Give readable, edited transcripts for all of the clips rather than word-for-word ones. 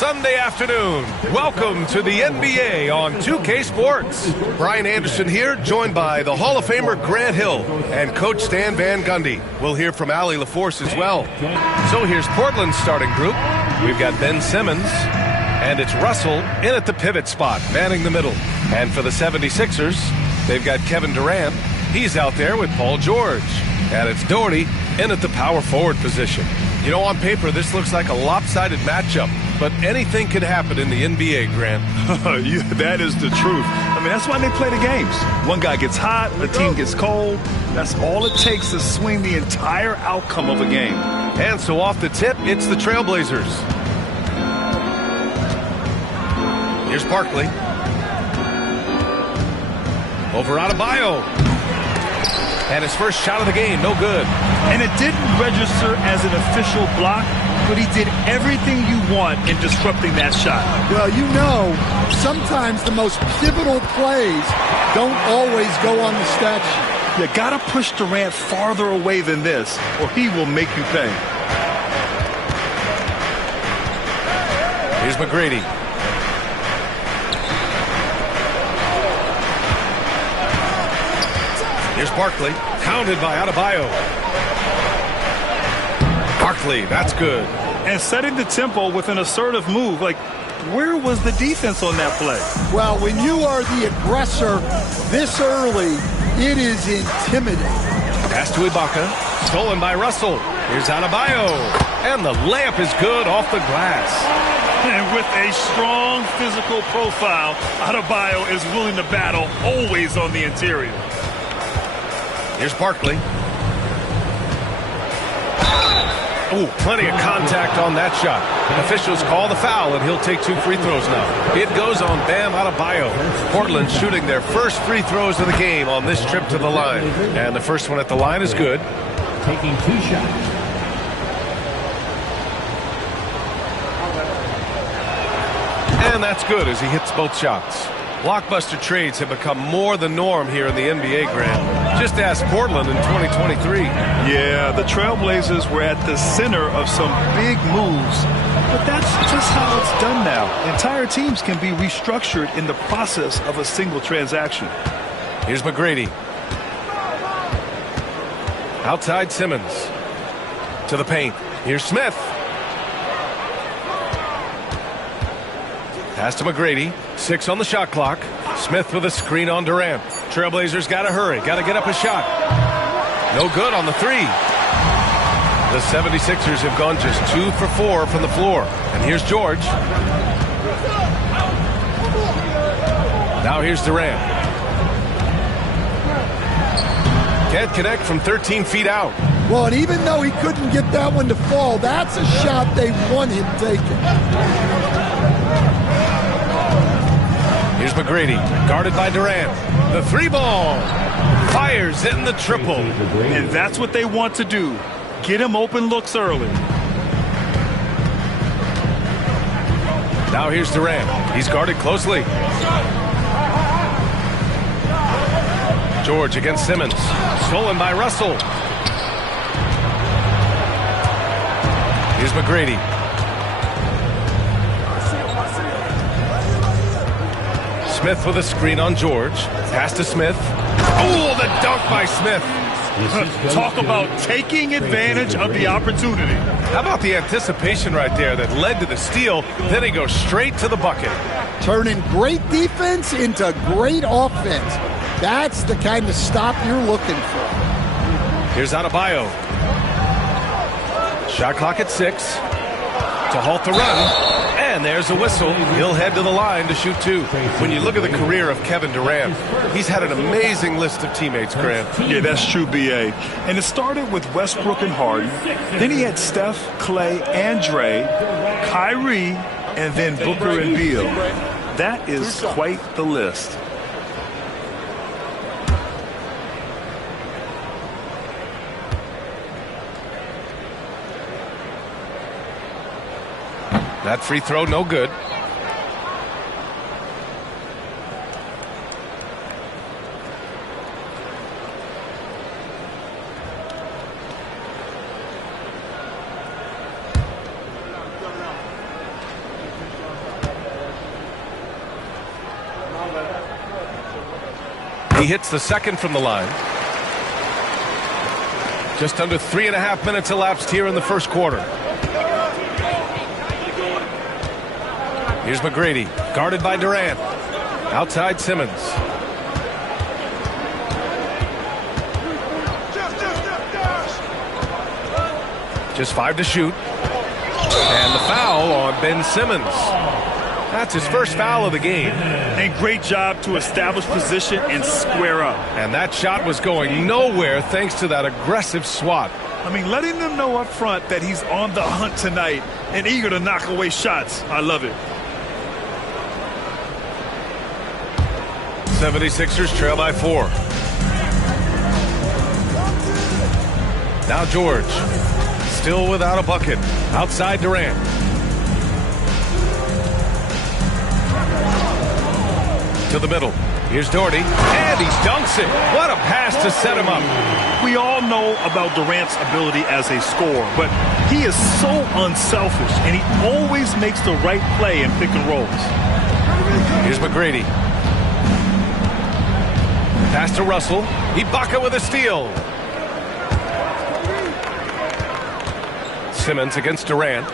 Sunday afternoon. Welcome to the NBA on 2K Sports. Brian Anderson here, joined by the Hall of Famer Grant Hill and Coach Stan Van Gundy. We'll hear from Allie LaForce as well. So here's Portland's starting group. We've got Ben Simmons, and it's Russell in at the pivot spot, manning the middle. And for the 76ers, they've got Kevin Durant. He's out there with Paul George. And it's Doherty in at the power forward position. You know, on paper, this looks like a lopsided matchup, but anything can happen in the NBA, Grant. That is the truth. I mean, that's why they play the games. One guy gets hot, the team gets cold. That's all it takes to swing the entire outcome of a game. And so off the tip, it's the Trailblazers. Here's Barkley. Over Adebayo. And his first shot of the game, no good. And it didn't register as an official block, but he did everything you want in disrupting that shot. Well, you know, sometimes the most pivotal plays don't always go on the stat sheet. You got to push Durant farther away than this, or he will make you pay. Here's McGrady. Here's Barkley, pounded by Adebayo. Barkley, that's good. And setting the tempo with an assertive move. Like, where was the defense on that play? Well, when you are the aggressor this early, it is intimidating. Pass to Ibaka, stolen by Russell. Here's Adebayo. And the layup is good off the glass. And with a strong physical profile, Adebayo is willing to battle, always on the interior. Here's Barkley. Oh, plenty of contact on that shot. Officials call the foul, and he'll take 2 free throws now. It goes on Bam Adebayo. Portland shooting their first free throws of the game on this trip to the line. And the first one at the line is good. Taking 2 shots. And that's good as he hits both shots. Blockbuster trades have become more the norm here in the NBA, Grant. Just ask Portland in 2023. Yeah, the Trailblazers were at the center of some big moves, but that's just how it's done now. Entire teams can be restructured in the process of a single transaction. Here's McGrady. Outside Simmons. To the paint. Here's Smith. Pass to McGrady. 6 on the shot clock. Smith with a screen on Durant. Trailblazers got to hurry. Got to get up a shot. No good on the 3. The 76ers have gone just 2 for 4 from the floor. And here's George. Now here's Durant. Can't connect from 13 feet out. Well, and even though he couldn't get that one to fall, that's a shot they want him taking. Here's McGrady, guarded by Durant. The 3-ball. Fires in the triple. And that's what they want to do. Get him open looks early. Now here's Durant. He's guarded closely. George against Simmons. Stolen by Russell. Here's McGrady. Smith with a screen on George. Pass to Smith. Oh, the dunk by Smith. Talk about taking advantage of the opportunity. How about the anticipation right there that led to the steal? Then he goes straight to the bucket. Turning great defense into great offense. That's the kind of stop you're looking for. Here's Adebayo. Shot clock at 6 to halt the run. And there's a whistle. He'll head to the line to shoot 2. When you look at the career of Kevin Durant, he's had an amazing list of teammates, Grant. Yeah, that's true, B.A. And it started with Westbrook and Harden. Then he had Steph, Clay, and Dre, Kyrie, and then Booker and Beal. That is quite the list. That free throw, no good. He hits the second from the line. Just under 3.5 minutes elapsed here in the first quarter. Here's McGrady, guarded by Durant. Outside Simmons. Just 5 to shoot. And the foul on Ben Simmons. That's his first foul of the game. And great job to establish position and square up. And that shot was going nowhere thanks to that aggressive swat. I mean, letting them know up front that he's on the hunt tonight and eager to knock away shots. I love it. 76ers trail by 4. Now George. Still without a bucket. Outside Durant. To the middle. Here's Doherty. And he dunks it. What a pass to set him up. We all know about Durant's ability as a scorer, but he is so unselfish, and he always makes the right play in pick and rolls. Here's McGrady. Pass to Russell. Ibaka with a steal. Simmons against Durant.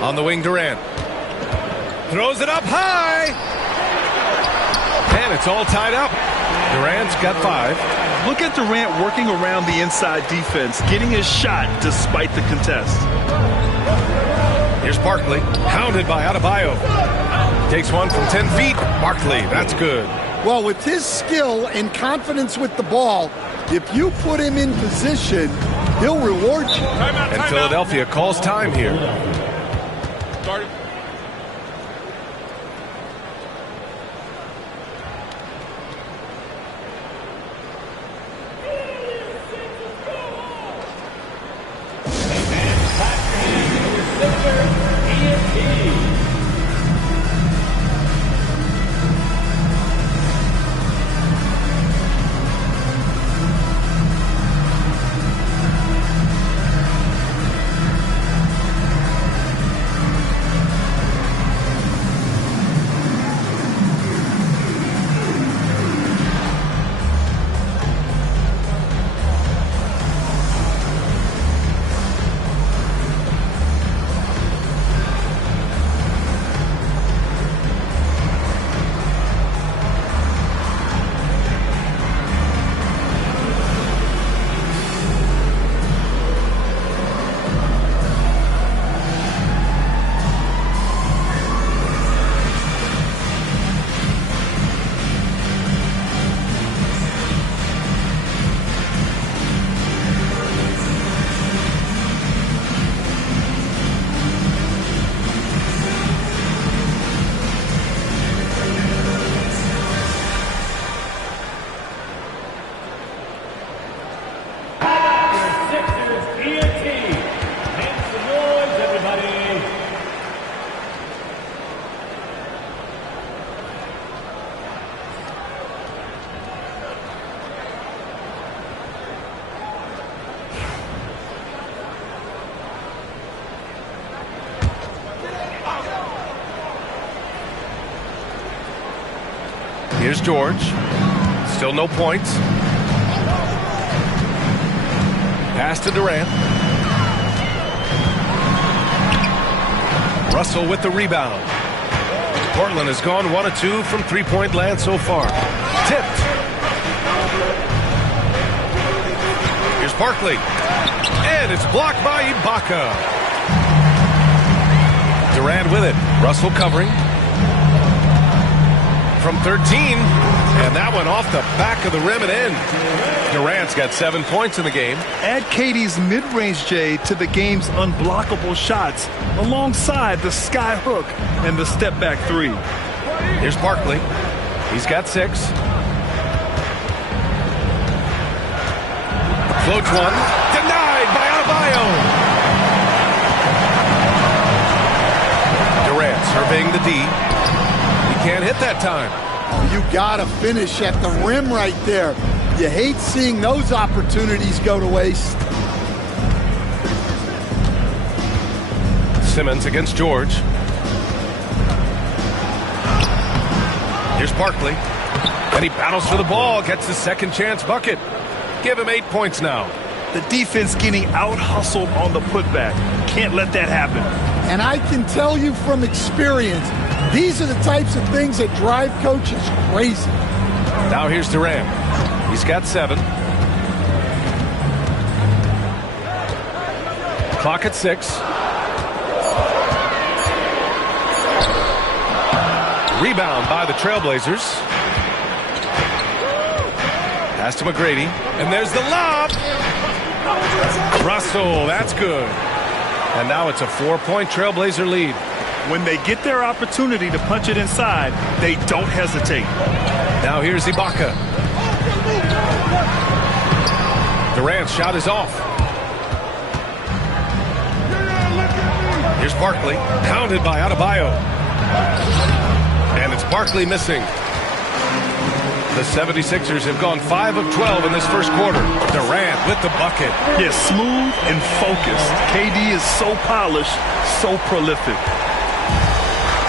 On the wing, Durant. Throws it up high. And it's all tied up. Durant's got 5. Look at Durant working around the inside defense, getting his shot despite the contest. Here's Barkley, hounded by Adebayo. Takes one from 10 feet. Barkley, that's good. Well, with his skill and confidence with the ball, if you put him in position, he'll reward you. And Philadelphia calls time here. Here's George. Still no points. Pass to Durant. Russell with the rebound. Portland has gone 1 of 2 from three-point land so far. Tipped. Here's Barkley. And it's blocked by Ibaka. Durant with it. Russell covering. From 13, and that went off the back of the rim and in. Durant's got 7 points in the game. Add KD's mid-range J to the game's unblockable shots alongside the sky hook and the step-back 3. Here's Barkley. He's got 6. Floats one. Denied by Adebayo. Durant surveying the D. Can't hit that time. You gotta finish at the rim right there. You hate seeing those opportunities go to waste. Simmons against George. Here's Barkley. And he battles for the ball, gets the second chance bucket. Give him 8 points now. The defense getting out-hustled on the putback. Can't let that happen. And I can tell you from experience, these are the types of things that drive coaches crazy. Now here's Durant. He's got 7. Clock at 6. Rebound by the Trailblazers. Pass to McGrady. And there's the lob. Russell, that's good. And now it's a 4-point Trailblazer lead. When they get their opportunity to punch it inside, they don't hesitate. Now here's Ibaka. Durant's shot is off. Here's Barkley, pounded by Adebayo. And it's Barkley missing. The 76ers have gone 5 of 12 in this first quarter. Durant with the bucket. Yeah, smooth and focused. KD is so polished, so prolific.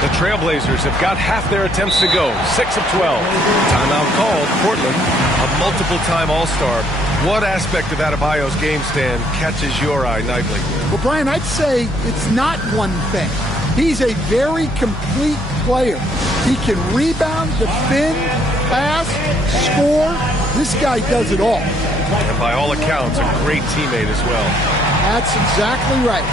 The Trailblazers have got half their attempts to go. 6 of 12. Timeout called. Portland, a multiple-time All-Star. What aspect of Adebayo's game, Stan, catches your eye nightly? Well, Brian, I'd say it's not one thing. He's a very complete player. He can rebound, defend, pass, score. This guy does it all. And by all accounts, a great teammate as well. That's exactly right.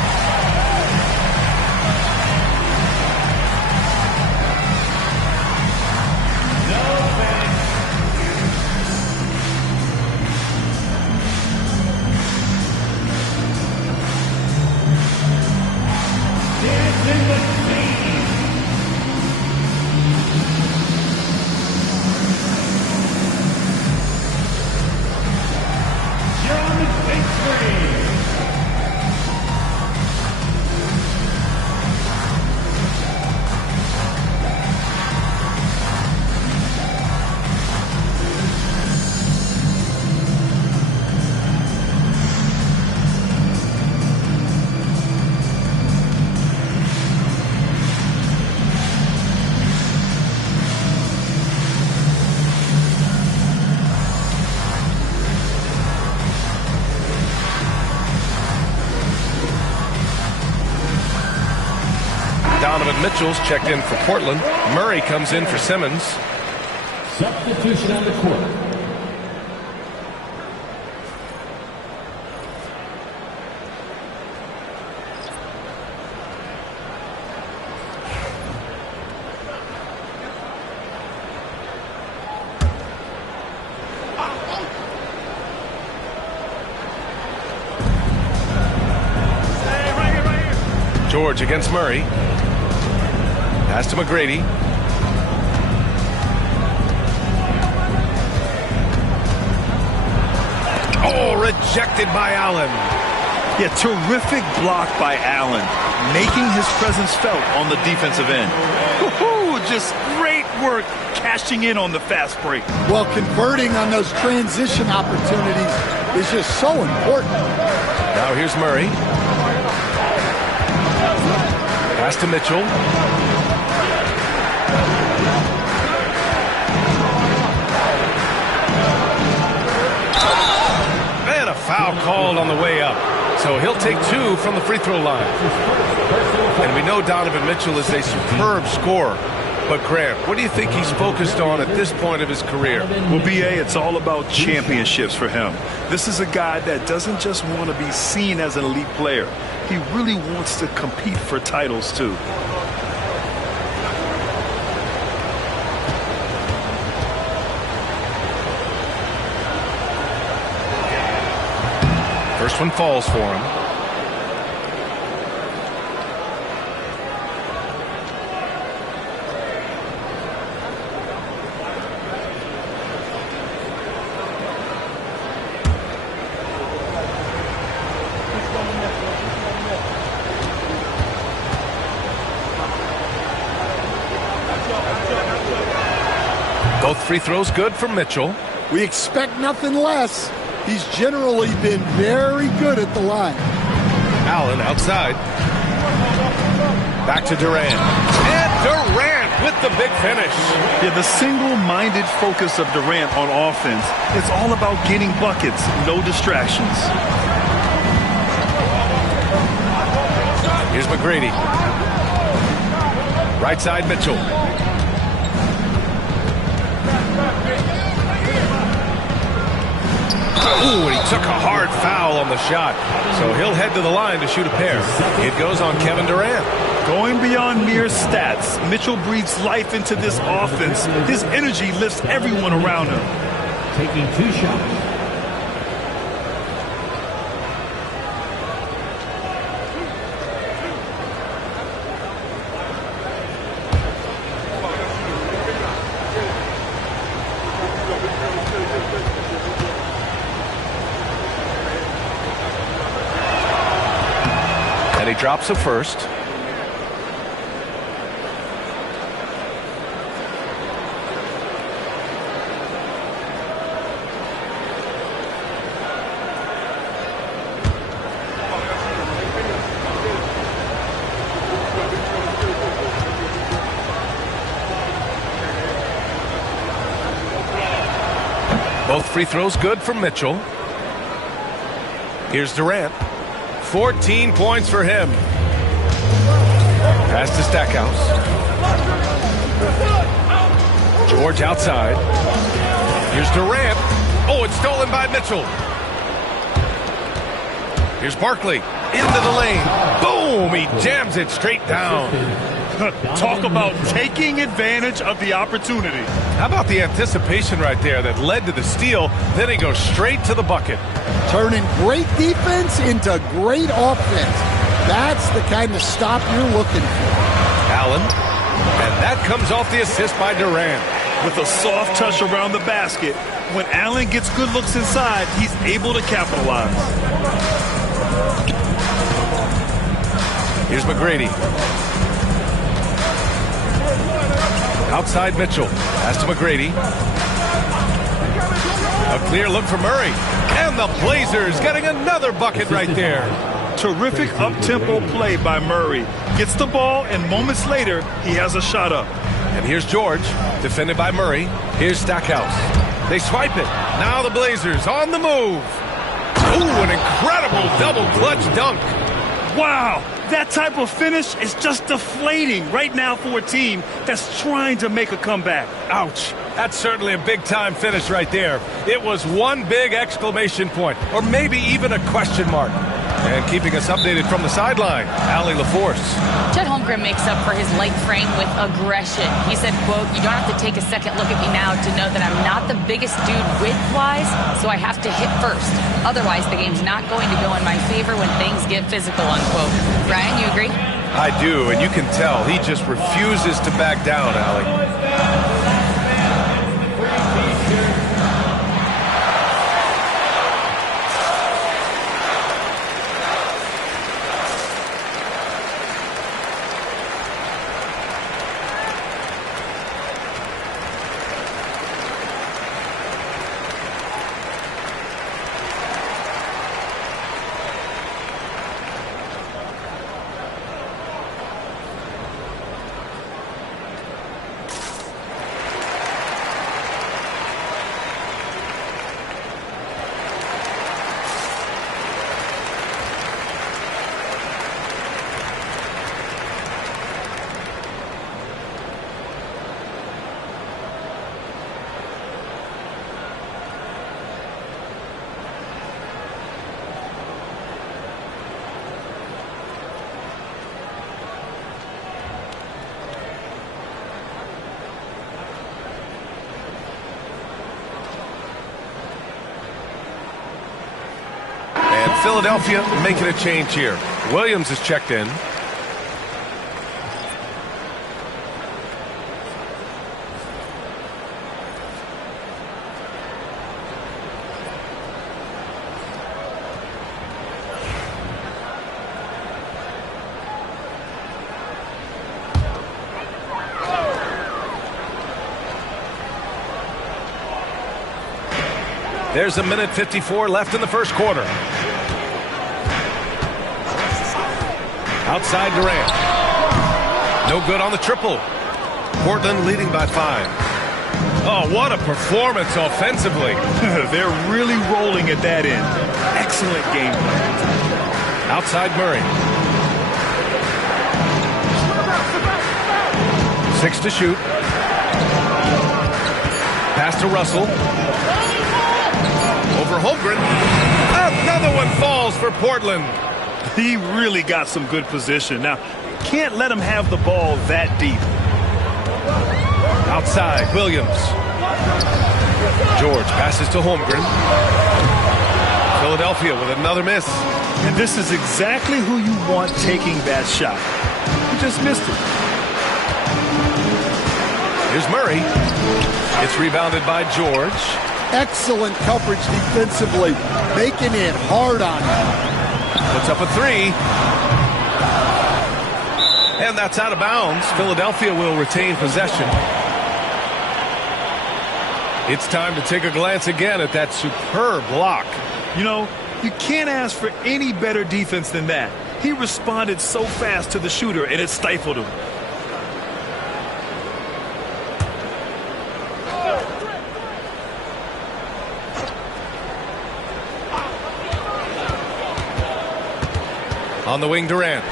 Mitchell's checked in for Portland. Murray comes in for Simmons. Substitution on the court. George against Murray. Pass to McGrady. Oh, rejected by Allen. Yeah, terrific block by Allen, making his presence felt on the defensive end. Woo-hoo, just great work cashing in on the fast break. Well, converting on those transition opportunities is just so important. Now here's Murray. Pass to Mitchell. And a foul called on the way up. So he'll take 2 from the free throw line. And we know Donovan Mitchell is a superb scorer. But Grant, what do you think he's focused on at this point of his career? Well, B.A., it's all about championships for him. This is a guy that doesn't just want to be seen as an elite player. He really wants to compete for titles, too. First one falls for him. Both free throws good for Mitchell. We expect nothing less. He's generally been very good at the line. Allen outside. Back to Durant. And Durant with the big finish. Yeah, the single-minded focus of Durant on offense. It's all about getting buckets, no distractions. Here's McGrady. Right side, Mitchell. Ooh, and he took a hard foul on the shot. So he'll head to the line to shoot a pair. It goes on Kevin Durant. Going beyond mere stats, Mitchell breathes life into this offense. His energy lifts everyone around him. Taking 2 shots. And he drops it first. Both free throws good for Mitchell. Here's Durant. 14 points for him. Pass to Stackhouse. George outside. Here's Durant. Oh, it's stolen by Mitchell. Here's Barkley. Into the lane. Boom! He jams it straight down. Talk about taking advantage of the opportunity. How about the anticipation right there that led to the steal? Then he goes straight to the bucket. Turning great defense into great offense. That's the kind of stop you're looking for. Allen. And that comes off the assist by Durant. With a soft touch around the basket, when Allen gets good looks inside, he's able to capitalize. Here's McGrady. Outside Mitchell. Pass to McGrady. A clear look for Murray. And the Blazers getting another bucket right there. Terrific up-tempo play by Murray. Gets the ball, and moments later, he has a shot up. And here's George, defended by Murray. Here's Stackhouse. They swipe it. Now the Blazers on the move. Ooh, an incredible double clutch dunk. Wow, that type of finish is just deflating right now for a team that's trying to make a comeback. Ouch. That's certainly a big-time finish right there. It was one big exclamation point, or maybe even a question mark. And keeping us updated from the sideline, Allie LaForce. Chet Holmgren makes up for his light frame with aggression. He said, quote, "You don't have to take a second look at me now to know that I'm not the biggest dude width-wise, so I have to hit first. Otherwise, the game's not going to go in my favor when things get physical," unquote. Brian, you agree? I do, and you can tell he just refuses to back down, Allie. Philadelphia making a change here. Williams is checked in. There's a minute 54 left in the first quarter. Outside Durant. No good on the triple. Portland leading by 5. Oh, what a performance offensively. They're really rolling at that end. Excellent game plan. Outside Murray. 6 to shoot. Pass to Russell. Over Holmgren. Another one falls for Portland. He really got some good position. Now, can't let him have the ball that deep. Outside, Williams. George passes to Holmgren. Philadelphia with another miss. And this is exactly who you want taking that shot. He just missed it. Here's Murray. It's rebounded by George. Excellent coverage defensively, making it hard on him. Puts up a 3. And that's out of bounds. Philadelphia will retain possession. It's time to take a glance again at that superb block. You know, you can't ask for any better defense than that. He responded so fast to the shooter, and it stifled him. On the wing, Durant.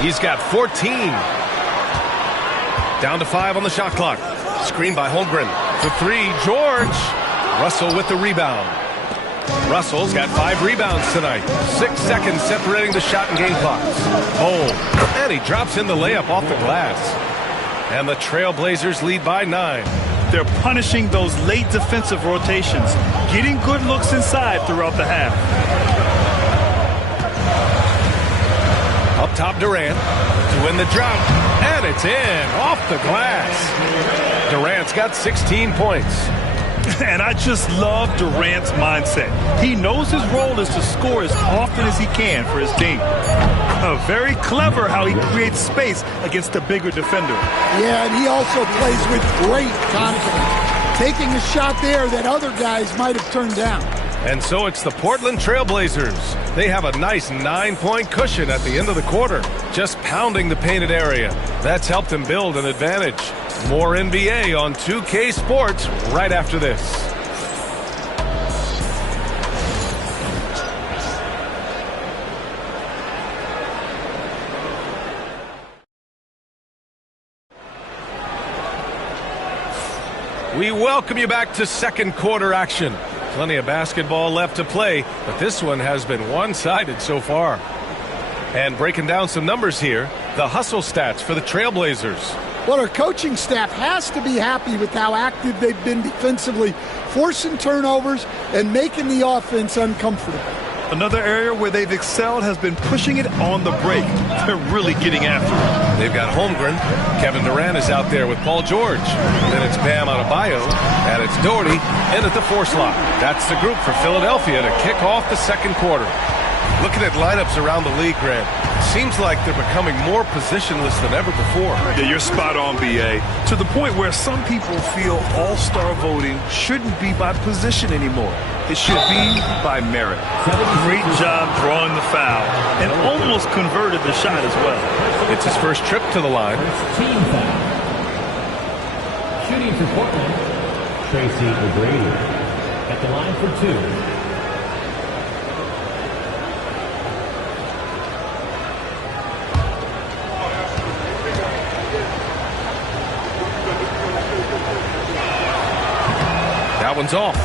He's got 14. Down to 5 on the shot clock. Screen by Holmgren. For 3, George. Russell with the rebound. Russell's got 5 rebounds tonight. 6 seconds separating the shot and game clocks. Oh, and he drops in the layup off the glass. And the Trailblazers lead by 9. They're punishing those late defensive rotations, getting good looks inside throughout the half. Up top, Durant to win the drought. And it's in, off the glass. Durant's got 16 points. And I just love Durant's mindset. He knows his role is to score as often as he can for his team. Very clever how he creates space against a bigger defender. Yeah, and he also plays with great confidence, taking a shot there that other guys might have turned down. And so it's the Portland Trailblazers. They have a nice 9-point cushion at the end of the quarter, just pounding the painted area. That's helped them build an advantage. More NBA on 2K Sports right after this. We welcome you back to second quarter action. Plenty of basketball left to play, but this one has been one-sided so far. And breaking down some numbers here, the hustle stats for the Trailblazers. Well, our coaching staff has to be happy with how active they've been defensively, forcing turnovers and making the offense uncomfortable. Another area where they've excelled has been pushing it on the break. They're really getting after it. They've got Holmgren. Kevin Durant is out there with Paul George. Then it's Bam Adebayo, and it's Doherty in at the 4 slot. That's the group for Philadelphia to kick off the second quarter. Looking at lineups around the league, Grant, seems like they're becoming more positionless than ever before. Yeah, you're spot on, B.A. To the point where some people feel all-star voting shouldn't be by position anymore. It should be by merit. Great job drawing the foul and almost converted the shot as well. It's his first trip to the line. Team foul. Shooting for Portland, Tracy McGrady. At the line for 2. That one's off.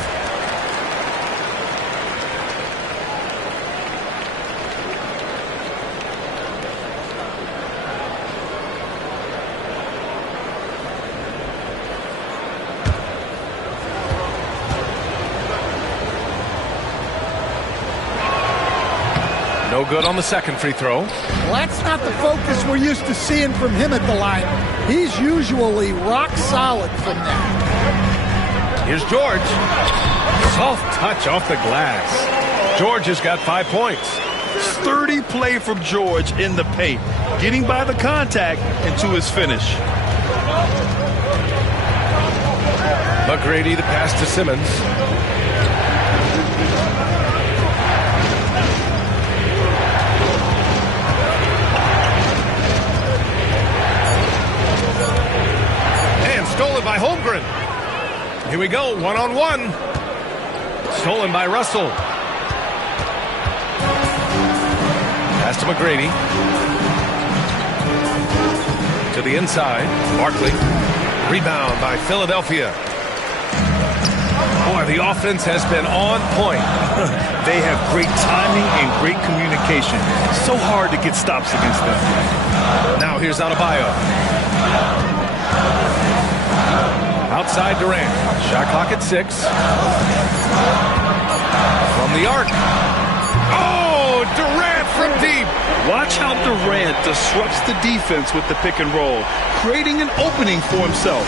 No good on the second free throw. Well, that's not the focus we're used to seeing from him at the line. He's usually rock solid from there. Here's George. Soft touch off the glass. George has got 5 points. Sturdy play from George in the paint, getting by the contact and to his finish. McGrady, the pass to Simmons. Here we go, one-on-one. Stolen by Russell. Pass to McGrady. To the inside. Barkley. Rebound by Philadelphia. Boy, the offense has been on point. They have great timing and great communication. So hard to get stops against them. Now here's Adebayo. Outside Durant. Shot clock at 6. From the arc. Oh, Durant from deep. Watch how Durant disrupts the defense with the pick and roll, creating an opening for himself.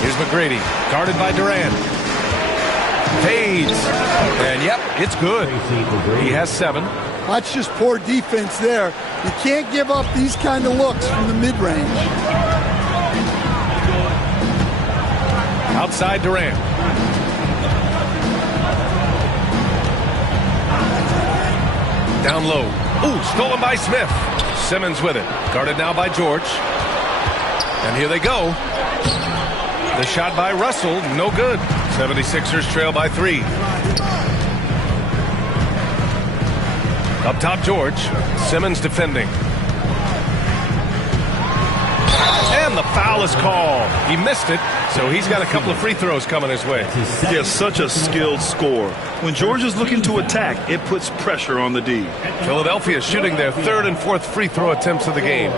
Here's McGrady, guarded by Durant. Fades. And yep, it's good. He has 7. That's just poor defense there. You can't give up these kind of looks from the mid-range. Outside Durant. Down low. Ooh, stolen by Smith. Simmons with it. Guarded now by George. And here they go. The shot by Russell, no good. 76ers trail by 3. Up top, George. Simmons defending. And the foul is called. He missed it, so he's got a couple of free throws coming his way. He has such a skilled scorer. When George is looking to attack, it puts pressure on the D. Philadelphia shooting their 3rd and 4th free throw attempts of the game.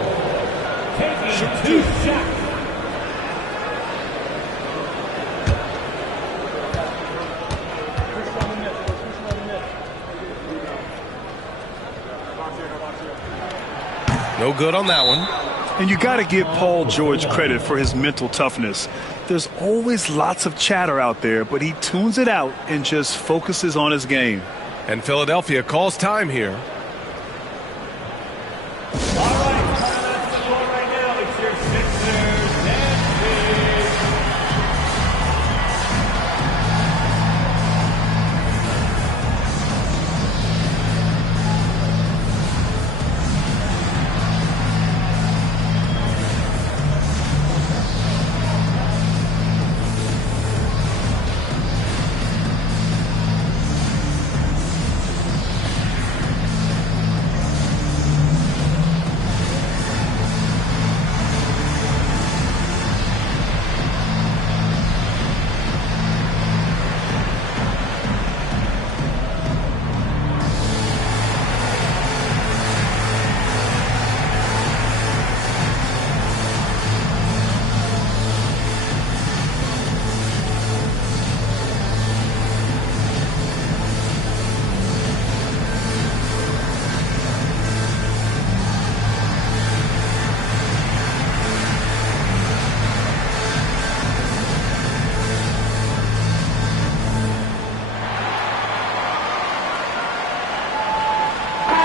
No good on that one. And you got to give Paul George credit for his mental toughness. There's always lots of chatter out there, but he tunes it out and just focuses on his game. And Philadelphia calls time here.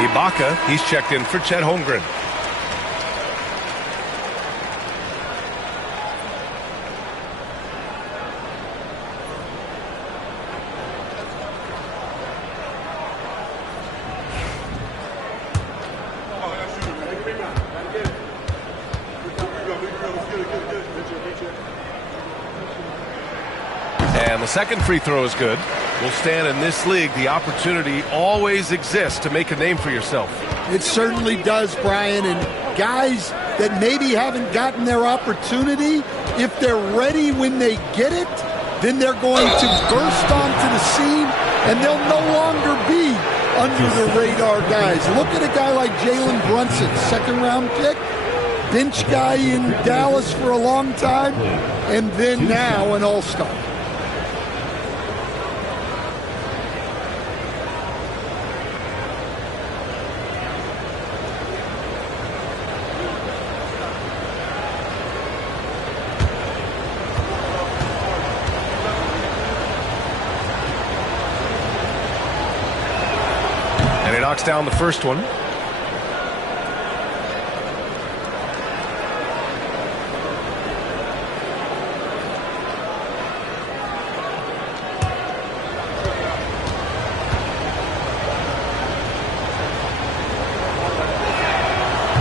Ibaka, he's checked in for Chet Holmgren. And the second free throw is good. Will stand in this league. The opportunity always exists to make a name for yourself. It certainly does, Brian. And guys that maybe haven't gotten their opportunity, if they're ready when they get it, then they're going to burst onto the scene, and they'll no longer be under the radar guys. Look at a guy like Jalen Brunson, 2nd-round pick, bench guy in Dallas for a long time, and then now an all-star. Knocks down the first one.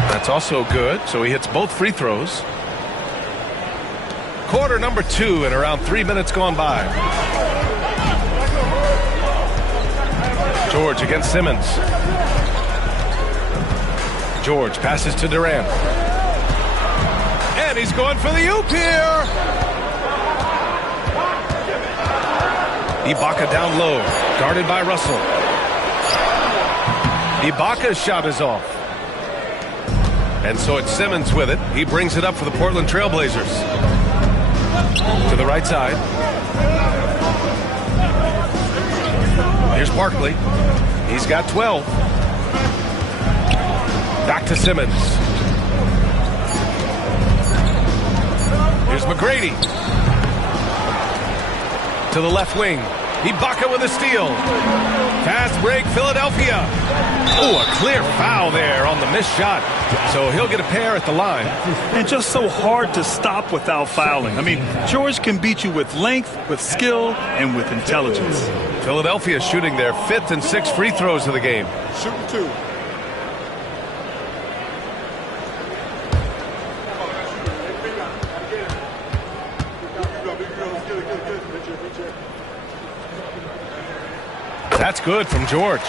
That's also good, so he hits both free throws. quarter number 2 and around 3 minutes gone by. George against Simmons. George passes to Durant. And he's going for the oop here. Ibaka down low, guarded by Russell. Ibaka's shot is off. And so it's Simmons with it. He brings it up for the Portland Trailblazers. To the right side. Here's Barkley. He's got 12. Back to Simmons. Here's McGrady. To the left wing. Ibaka with a steal. Fast break, Philadelphia. Oh, a clear foul there on the missed shot. So he'll get a pair at the line. And just so hard to stop without fouling. I mean, George can beat you with length, with skill, and with intelligence. Philadelphia shooting their 5th and 6th free throws of the game. Shooting 2. That's good from George.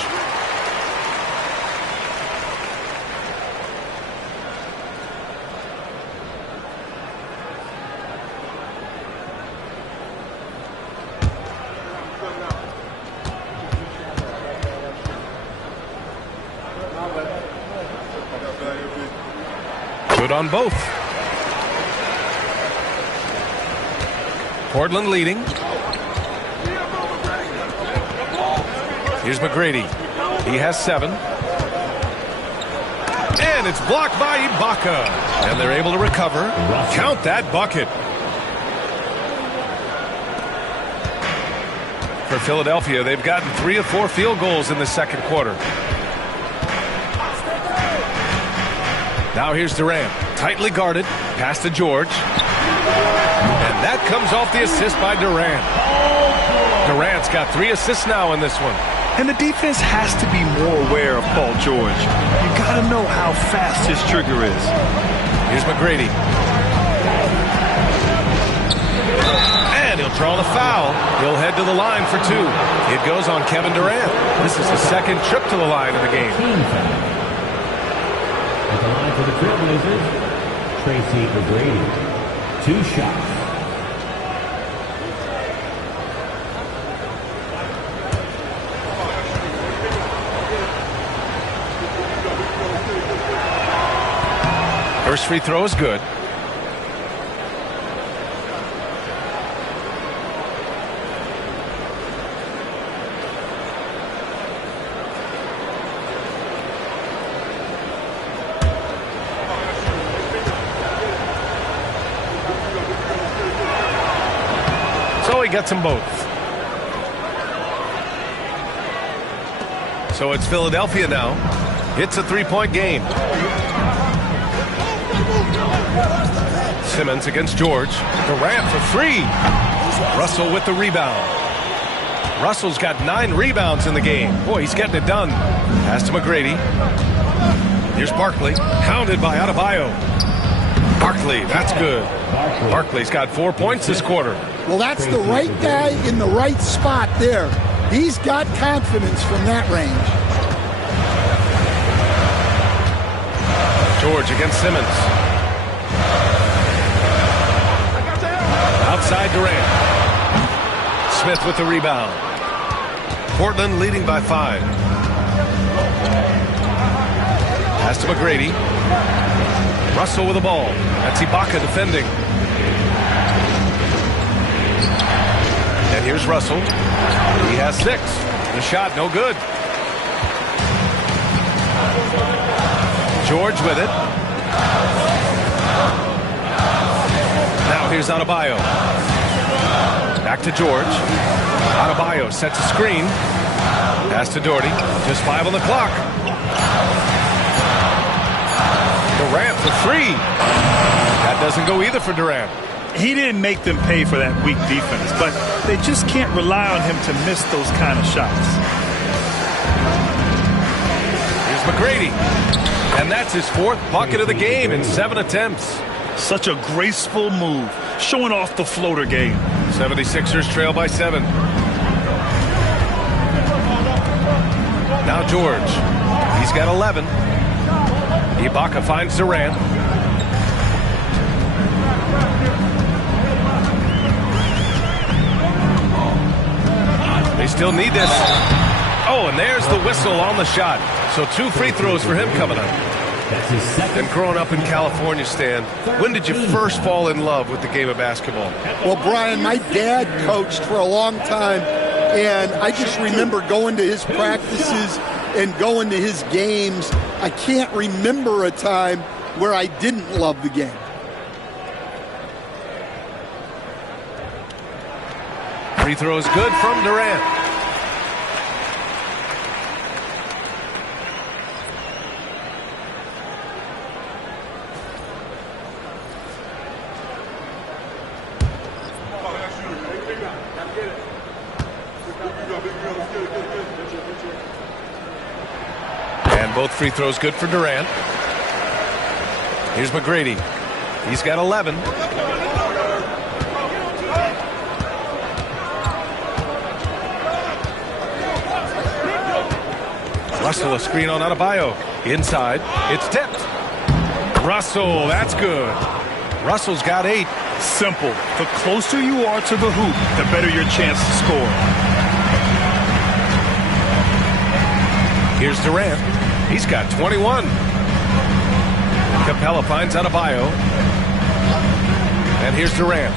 Good on both. Portland leading. Here's McGrady. He has 7. And it's blocked by Ibaka. And they're able to recover. Count that bucket. For Philadelphia, they've gotten 3 of 4 field goals in the second quarter. Now here's Durant. Tightly guarded. Pass to George. And that comes off the assist by Durant. Durant's got 3 assists now in this one. And the defense has to be more aware of Paul George. You got to know how fast his trigger is. Here's McGrady. And he'll draw the foul. He'll head to the line for 2. It goes on Kevin Durant. This is his 2nd trip to the line of the game. At the line for the Trailblazers, Tracy McGrady. 2 shots. First free throw is good. So he gets them both. So it's Philadelphia now. It's a 3-point game. Simmons against George. Durant for 3. Russell with the rebound. Russell's got 9 rebounds in the game. Boy, he's getting it done. Pass to McGrady. Here's Barkley. Hounded by Adebayo. Barkley, that's good. Barkley's got 4 points this quarter. Well, that's the right guy in the right spot there. He's got confidence from that range. George against Simmons. Outside Durant. Smith with the rebound. Portland leading by 5. Pass to McGrady. Russell with the ball. That's Ibaka defending. And here's Russell. He has 6. The shot no good. George with it. Now here's Adebayo. Back to George. Adebayo sets a screen. Pass to Doherty. Just 5 on the clock. Durant for 3. That doesn't go either for Durant. He didn't make them pay for that weak defense, but they just can't rely on him to miss those kind of shots. Here's McGrady. And that's his 4th bucket of the game in 7 attempts. Such a graceful move. showing off the floater game. 76ers trail by 7. Now George. He's got 11. Ibaka finds Durant. They still need this. Oh, and there's the whistle on the shot. So 2 free throws for him coming up. And growing up in California, Stan, when did you first fall in love with the game of basketball? Well, Brian, my dad coached for a long time, and I just remember going to his practices and going to his games. I can't remember a time where I didn't love the game. Free throw is good from Durant. And both free throws good for Durant. Here's McGrady. He's got 11. Russell, a screen on Adebayo. Inside, it's tipped. Russell, that's good. Russell's got 8. Simple. The closer you are to the hoop, the better your chance to score. Here's Durant. He's got 21. Capella finds Adebayo. And here's Durant.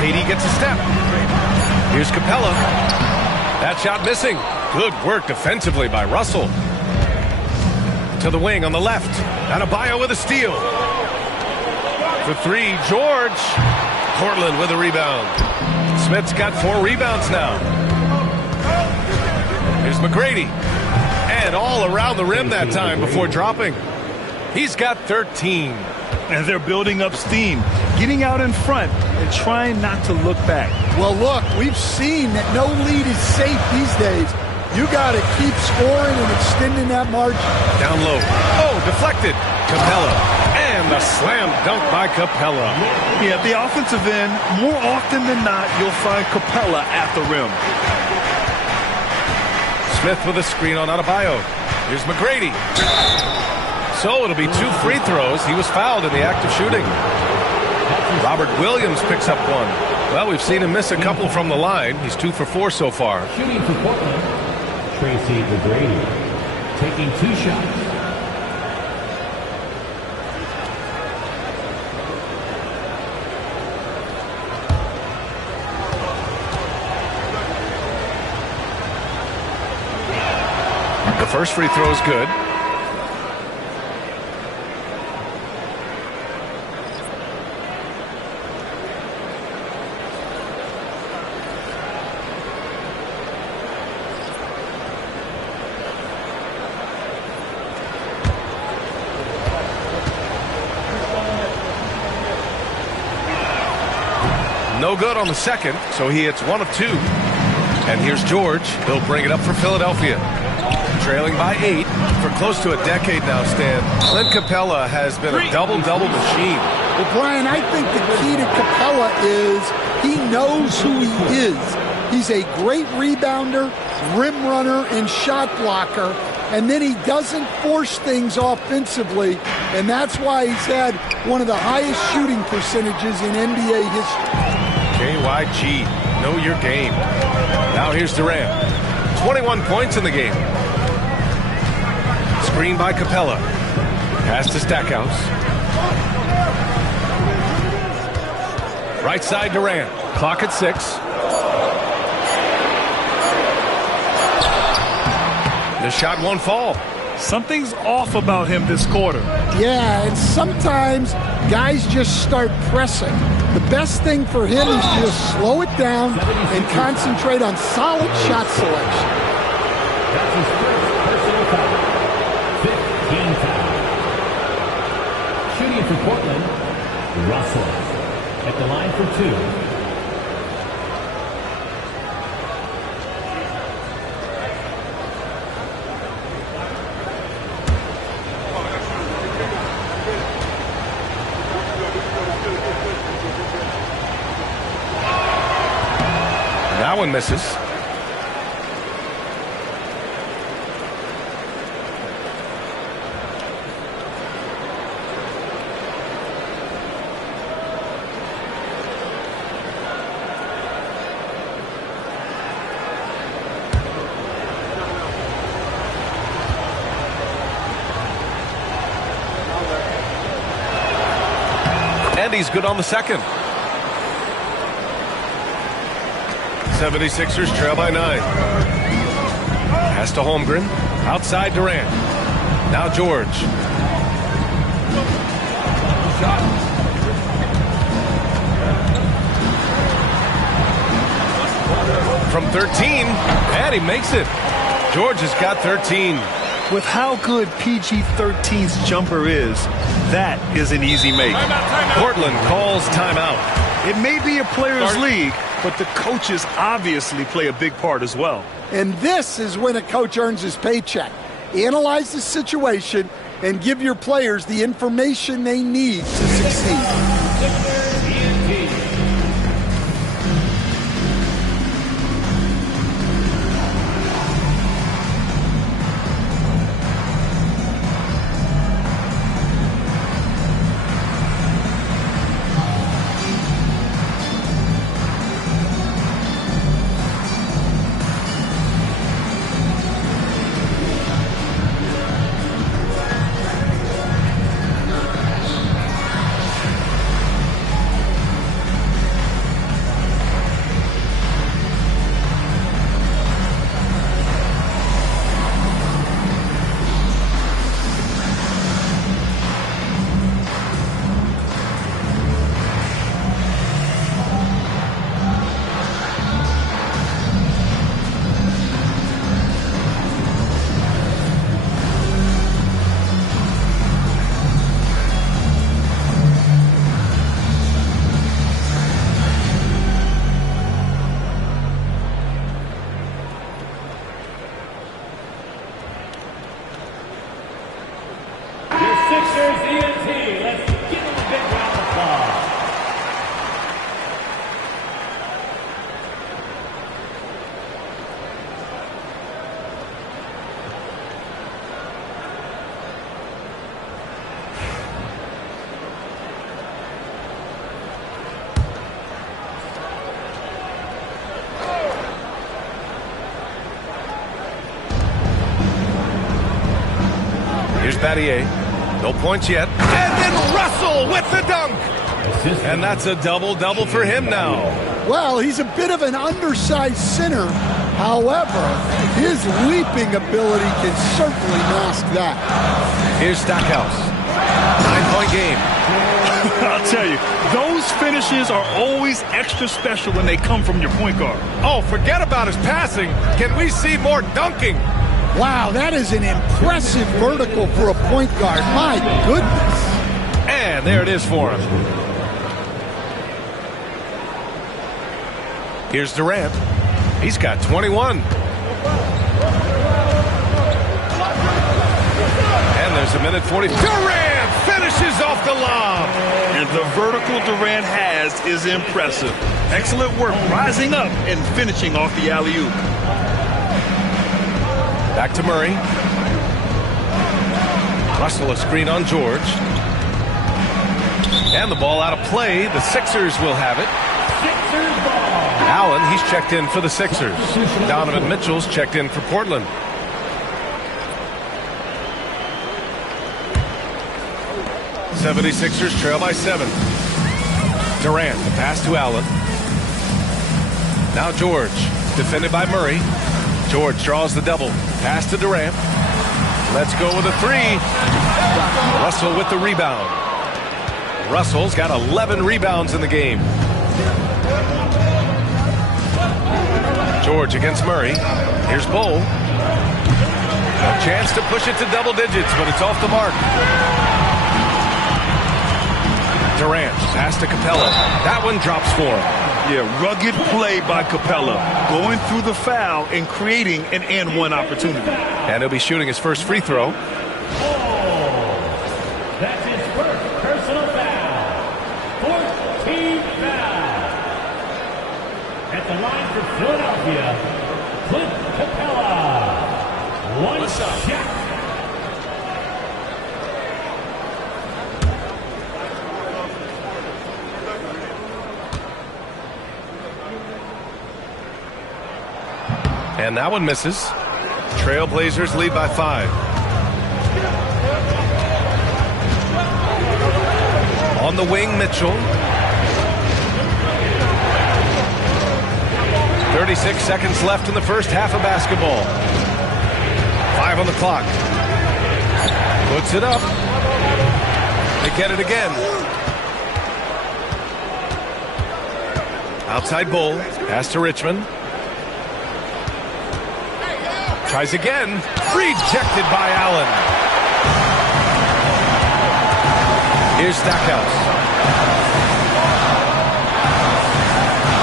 KD gets a step. Here's Capella. That shot missing. Good work defensively by Russell. To the wing on the left. Adebayo with a steal. For 3, George. Portland with a rebound. Smith's got 4 rebounds now. Here's McGrady. And all around the rim that time before dropping. He's got 13. And they're building up steam, getting out in front and trying not to look back. Well, look, we've seen that no lead is safe these days. You got to keep scoring and extending that margin. Down low. Oh, deflected. Capella. And the slam dunk by Capella. Yeah, at the offensive end, more often than not, you'll find Capella at the rim. Smith with a screen on Adebayo. Here's McGrady. So it'll be 2 free throws. He was fouled in the act of shooting. Robert Williams picks up 1. Well, we've seen him miss a couple from the line. He's 2 for 4 so far. Shooting for Portland, Tracy McGrady, taking 2 shots. The first free throw is good. No good on the second, so he hits 1 of 2. And here's George. He'll bring it up for Philadelphia. Trailing by 8 for close to a decade now, Stan. Clint Capella has been a double-double machine. Well, Brian, I think the key to Capella is he knows who he is. He's a great rebounder, rim runner, and shot blocker. And then he doesn't force things offensively. And that's why he's had one of the highest shooting percentages in NBA history. KYG, know your game. Now here's Durant. 21 points in the game. Screen by Capella. Pass to Stackhouse. Right side Durant. Clock at 6. The shot won't fall. Something's off about him this quarter. Yeah, and sometimes guys just start pressing. The best thing for him is just slow it down and concentrate on solid shot selection. That's his first personal foul. 15 foul. Shooting for Portland, Russell. At the line for 2. That one misses. And he's good on the second. 76ers trail by 9. Pass to Holmgren. Outside Durant. Now George. From 13. And he makes it. George has got 13. With how good PG-13's jumper is, that is an easy make. Portland calls timeout. It may be a players' league, but the coaches obviously play a big part as well. And this is when a coach earns his paycheck. Analyze the situation and give your players the information they need to succeed. Here's Battier. No points yet. And then Russell with the dunk. And that's a double-double for him now. Well, he's a bit of an undersized center. However, his leaping ability can certainly mask that. Here's Stackhouse. 9-point game. I'll tell you, those finishes are always extra special when they come from your point guard. Oh, forget about his passing. Can we see more dunking? Wow, that is an impressive vertical for a point guard. My goodness. And there it is for him. Here's Durant. He's got 21. And there's a minute 40. Durant finishes off the lob. And the vertical Durant has is impressive. Excellent work rising up and finishing off the alley-oop. Back to Murray. Russell a screen on George. And the ball out of play. The Sixers will have it. Allen, he's checked in for the Sixers. Donovan Mitchell's checked in for Portland. '76ers trail by 7. Durant, the pass to Allen. Now George, defended by Murray. George draws the double. Pass to Durant. Let's go with a 3. Russell with the rebound. Russell's got 11 rebounds in the game. George against Murray. Here's Bowl. A chance to push it to double digits, but it's off the mark. Durant, pass to Capella. That one drops for him. Yeah, rugged play by Capella, going through the foul and creating an and-one opportunity. And he'll be shooting his first free throw. That's his first personal foul. 14 foul. At the line for Philadelphia. one shot. And that one misses. Trailblazers lead by 5. On the wing, Mitchell. 36 seconds left in the first half of basketball. 5 on the clock. Puts it up. They get it again. Outside Bull. Pass to Richmond. Tries again. Rejected by Allen. Here's Stackhouse.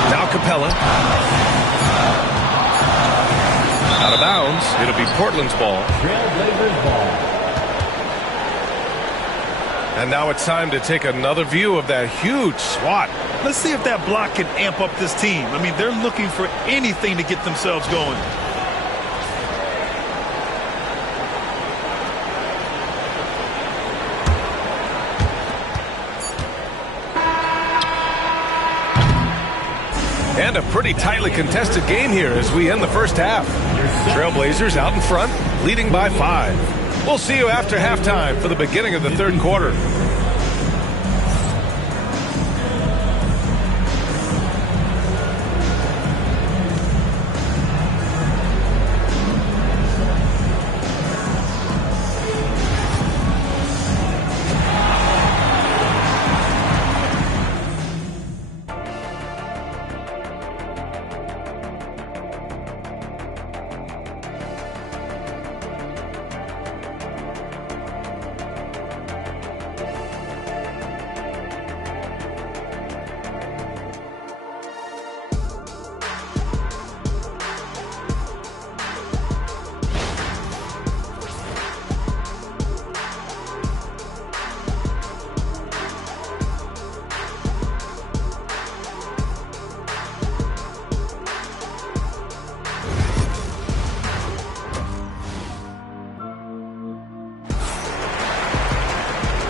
Now Capella. Out of bounds. It'll be Portland's ball. Trailblazers ball. And now it's time to take another view of that huge swat. Let's see if that block can amp up this team. I mean, they're looking for anything to get themselves going. And a pretty tightly contested game here as we end the first half. Trailblazers out in front, leading by 5. We'll see you after halftime for the beginning of the third quarter.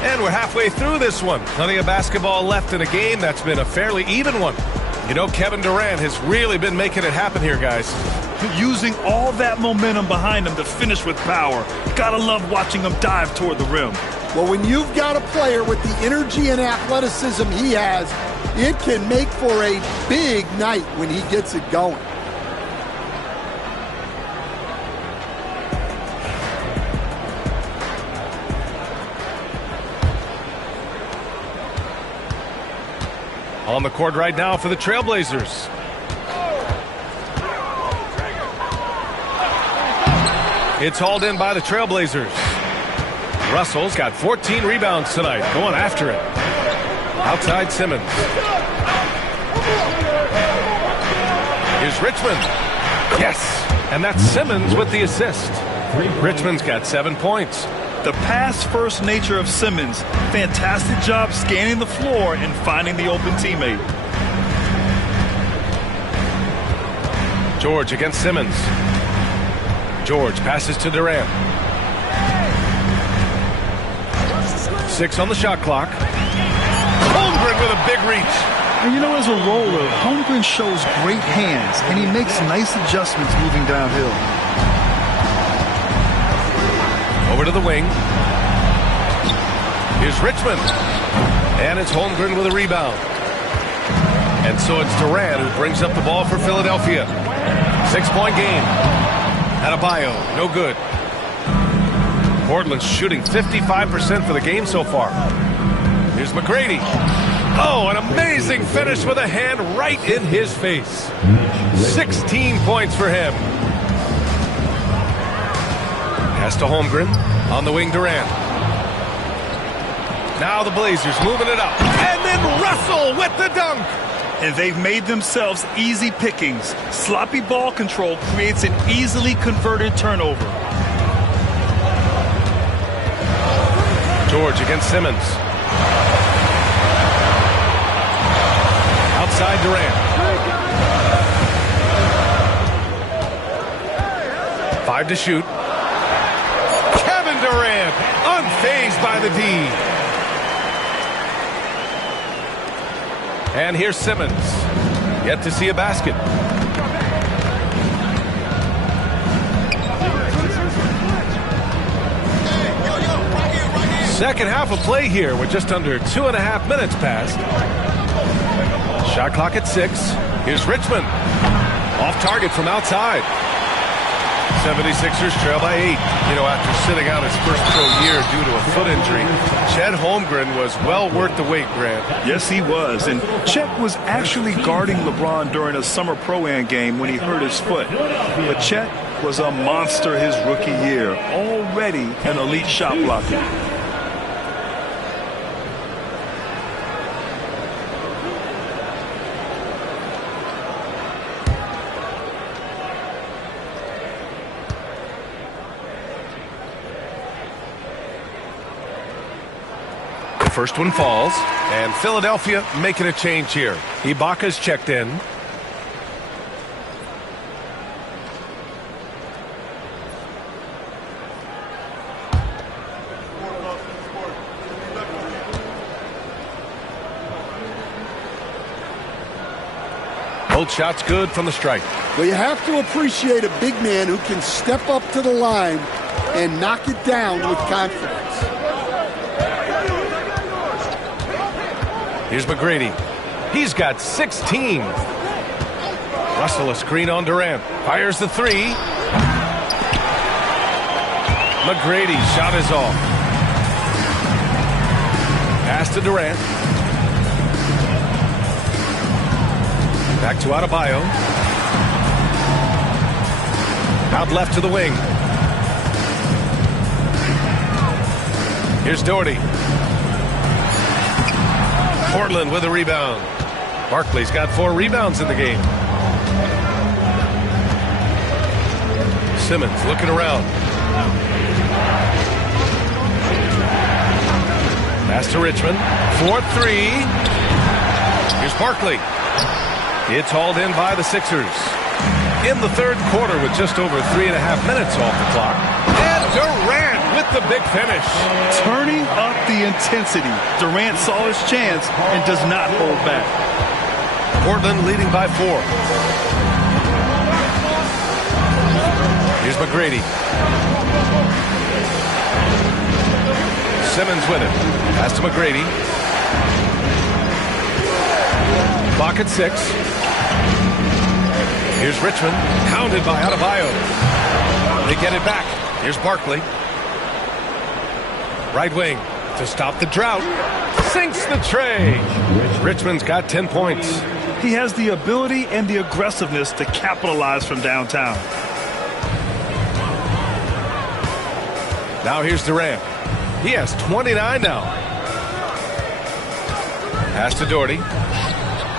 And we're halfway through this one. Plenty of basketball left in a game that's been a fairly even one. You know, Kevin Durant has really been making it happen here, guys. Using all that momentum behind him to finish with power. Gotta love watching him dive toward the rim. Well, when you've got a player with the energy and athleticism he has, it can make for a big night when he gets it going. On the court right now for the Trailblazers. It's hauled in by the Trailblazers. Russell's got 14 rebounds tonight, going after it. Outside Simmons. Here's Richmond. Yes, and that's Simmons with the assist. Richmond's got 7 points. The pass-first nature of Simmons. Fantastic job scanning the floor and finding the open teammate. George against Simmons. George passes to Durant. 6 on the shot clock. Holmgren with a big reach. And you know, as a roller, Holmgren shows great hands, and he makes nice adjustments moving downhill. Over to the wing. Here's Richmond. And it's Holmgren with a rebound. And so it's Durant who brings up the ball for Philadelphia. 6-point game. Adebayo, no good. Portland's shooting 55% for the game so far. Here's McGrady. Oh, an amazing finish with a hand right in his face. 16 points for him. Pass to Holmgren. On the wing, Durant. Now the Blazers moving it up. And then Russell with the dunk. And they've made themselves easy pickings. Sloppy ball control creates an easily converted turnover. George against Simmons. Outside Durant. 5 to shoot. And Durant, unfazed by the D. And here's Simmons. Yet to see a basket. Second half of play here with just under 2.5 minutes passed. Shot clock at 6. Here's Richmond. Off target from outside. 76ers trail by 8. You know, after sitting out his first pro year due to a foot injury, Chet Holmgren was well worth the wait, Grant. Yes, he was. And Chet was actually guarding LeBron during a summer Pro-Am game when he hurt his foot. But Chet was a monster his rookie year, already an elite shot blocker. First one falls, and Philadelphia making a change here. Ibaka's checked in. Both shots good from the stripe. Well, you have to appreciate a big man who can step up to the line and knock it down with confidence. Here's McGrady. He's got 16. Russell a screen on Durant. Fires the 3. McGrady's shot is off. Pass to Durant. Back to Adebayo. Out left to the wing. Here's Doherty. Portland with a rebound. Barkley's got 4 rebounds in the game. Simmons looking around. Pass to Richmond. 4-3. Here's Barkley. It's hauled in by the Sixers. In the third quarter with just over 3.5 minutes off the clock. And Durant with the big finish. Turning up the intensity. Durant saw his chance and does not hold back. Portland leading by 4. Here's McGrady. Simmons with it. Pass to McGrady. Clock at 6. Here's Richmond. Pounded by Adebayo. They get it back. Here's Barkley. Right wing to stop the drought. Sinks the tray. Richmond's got 10 points. He has the ability and the aggressiveness to capitalize from downtown. Now here's Durant. He has 29 now. Pass to Doherty.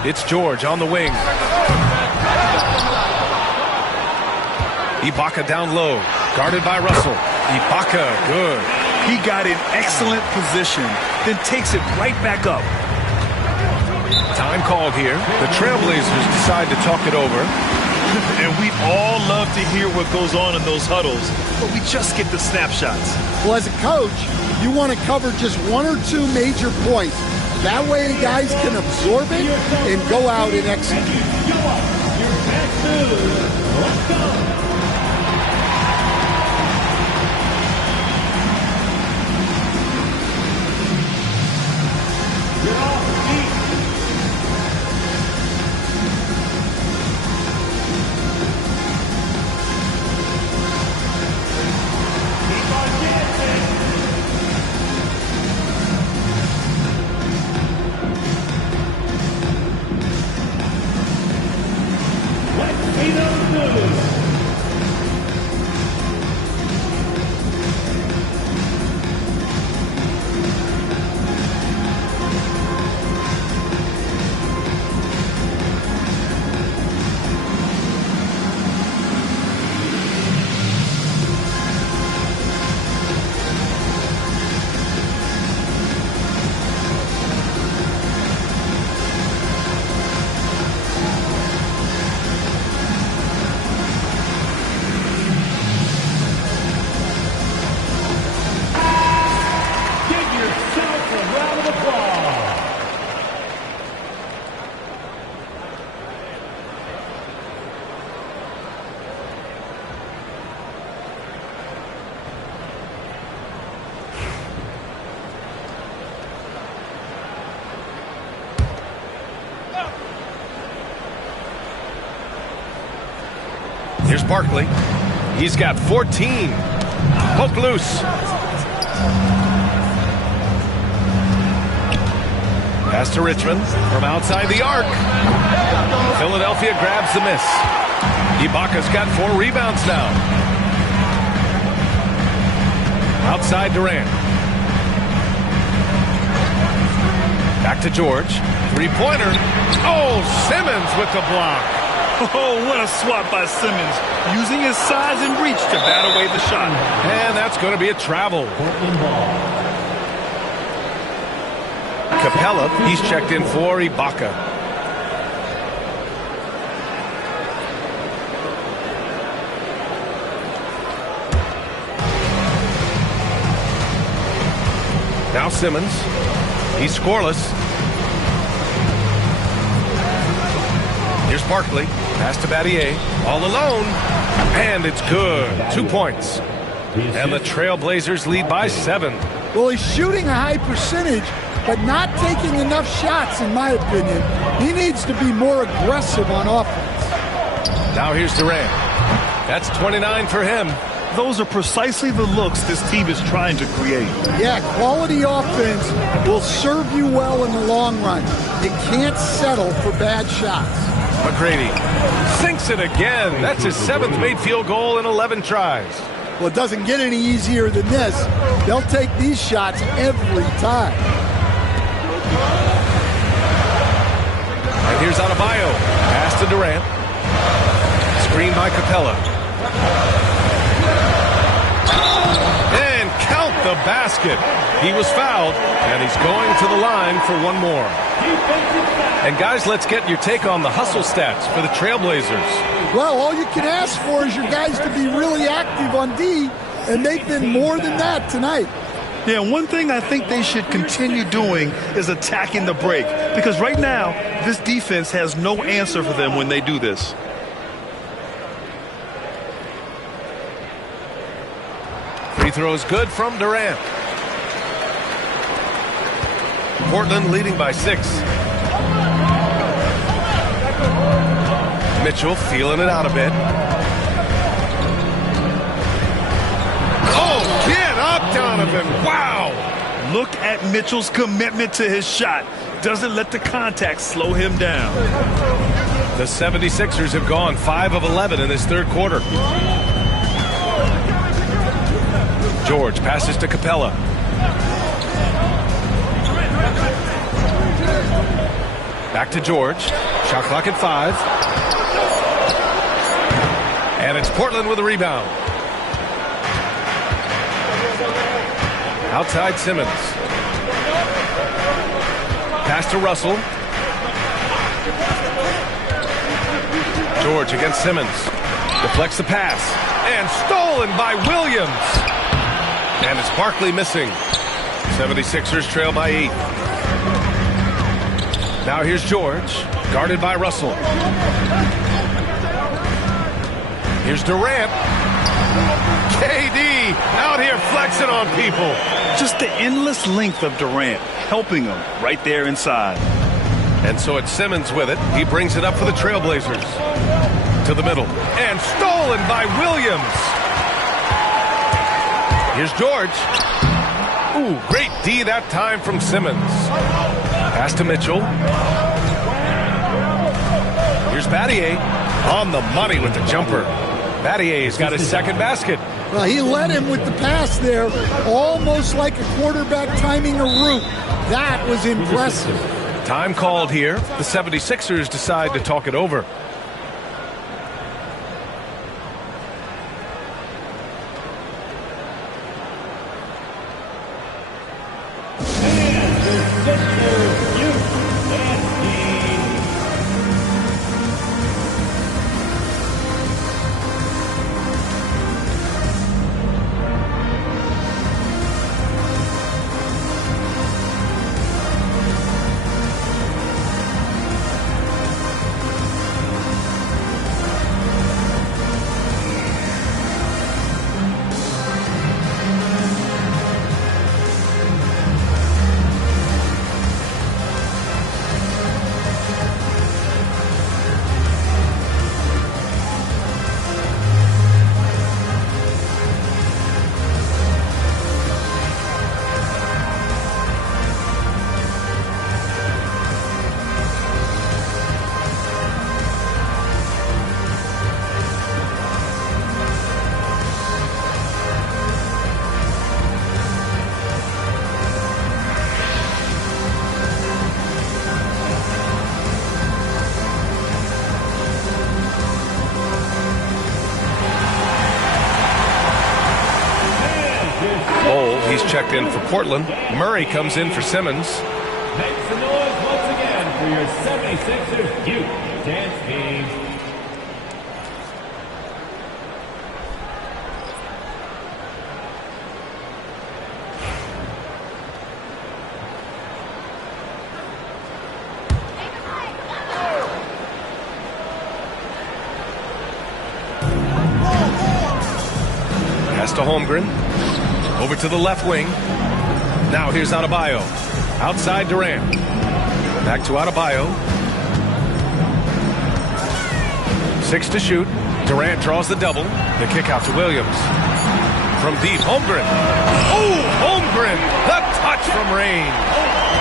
It's George on the wing. Ibaka down low. Guarded by Russell. Ibaka, good. He got in excellent position, then takes it right back up. Time called here. The Trailblazers decide to talk it over. And we all love to hear what goes on in those huddles, but we just get the snapshots. Well, as a coach, you want to cover just 1 or 2 major points. That way the guys can absorb it and go out and execute. Let's see those moves. Here's Barkley. He's got 14. Poke loose. Pass to Richmond from outside the arc. Philadelphia grabs the miss. Ibaka's got 4 rebounds now. Outside Durant. Back to George. 3-pointer. Oh, Simmons with the block. Oh, what a swat by Simmons, using his size and reach to bat away the shot. And that's going to be a travel. Capella, he's checked in for Ibaka. Now Simmons. He's scoreless. Here's Barkley. Pass to Battier. All alone. And it's good. 2 points. And the Trailblazers lead by 7. Well, he's shooting a high percentage, but not taking enough shots, in my opinion. He needs to be more aggressive on offense. Now here's Durant. That's 29 for him. Those are precisely the looks this team is trying to create. Yeah, quality offense will serve you well in the long run. You can't settle for bad shots. McGrady sinks it again. That's his 7th made field goal in 11 tries. Well, it doesn't get any easier than this. They'll take these shots every time. And here's Adebayo. Pass to Durant. Screen by Capella. And count the basket. He was fouled, and he's going to the line for one more. And guys, let's get your take on the hustle stats for the Trailblazers. Well, all you can ask for is your guys to be really active on D, and they've been more than that tonight. Yeah, one thing I think they should continue doing is attacking the break, because right now, this defense has no answer for them when they do this. Free throw is good from Durant. Portland leading by 6. Mitchell feeling it out a bit. Oh, get up, Donovan. Wow. Look at Mitchell's commitment to his shot. Doesn't let the contact slow him down. The 76ers have gone 5 of 11 in this third quarter. George passes to Capella. Back to George. Shot clock at 5. And it's Portland with a rebound. Outside Simmons. Pass to Russell. George against Simmons. Deflects the pass. And stolen by Williams. And it's Barkley missing. 76ers trail by 8. Now here's George, guarded by Russell. Here's Durant. KD out here flexing on people. Just the endless length of Durant, helping him right there inside. And so it's Simmons with it. He brings it up for the Trailblazers. To the middle. And stolen by Williams. Here's George. Ooh, great D that time from Simmons. Pass to Mitchell. Here's Battier on the money with the jumper. Battier's got his second basket. Well, he led him with the pass there, almost like a quarterback timing a route. That was impressive. Time called here. The 76ers decide to talk it over. he's checked in for Portland. Murray comes in for Simmons. Make some noise once again for your 76ers Duke dance teams. Pass to Holmgren. Over to the left wing. Now here's Adebayo. Outside Durant. Back to Adebayo. 6 to shoot. Durant draws the double. The kick out to Williams. From deep, Holmgren. Oh, Holmgren! The touch from Rain.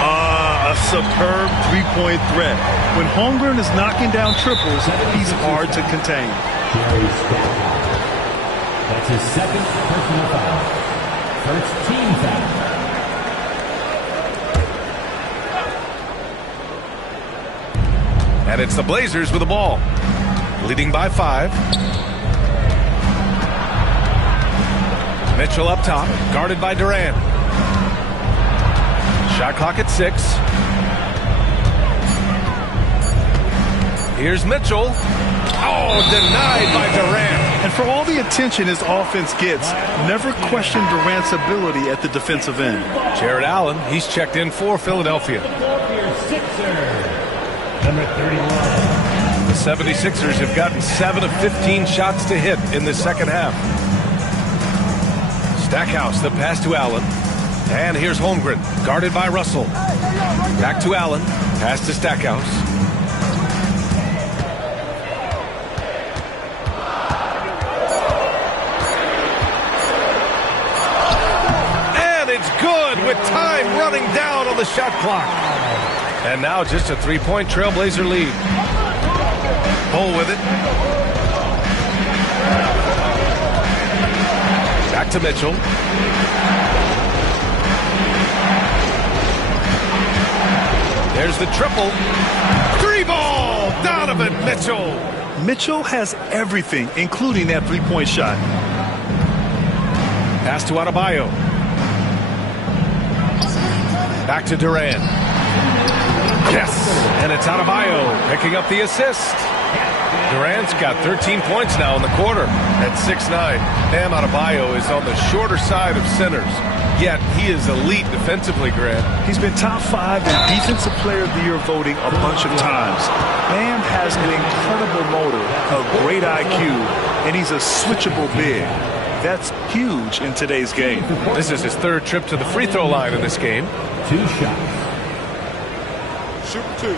A superb three-point threat. When Holmgren is knocking down triples, he's hard to contain. That's his second personal foul. First team foul. And it's the Blazers with the ball. Leading by 5. Mitchell up top, guarded by Durant. Shot clock at 6. Here's Mitchell. Oh, denied by Durant. And for all the attention his offense gets, never question Durant's ability at the defensive end. Jared Allen, he's checked in for Philadelphia. Number 31. The 76ers have gotten 7 of 15 shots to hit in the second half. Stackhouse, the pass to Allen. And here's Holmgren, guarded by Russell. Back to Allen, pass to Stackhouse. Good with time running down on the shot clock. And now just a 3-point Trailblazer lead. Bull with it. Back to Mitchell. There's the triple. 3-ball! Donovan Mitchell. Mitchell has everything, including that three-point shot. Pass to Adebayo. Back to Durant. Yes, and it's Adebayo picking up the assist. Durant's got 13 points now in the quarter at 6'9". Bam Adebayo is on the shorter side of centers, yet he is elite defensively, Grant. He's been top 5 in Defensive Player of the Year voting a bunch of times. Bam has an incredible motor, a great IQ, and he's a switchable big. That's huge in today's game. This is his 3rd trip to the free throw line in this game. 2 shots. Shoot 2.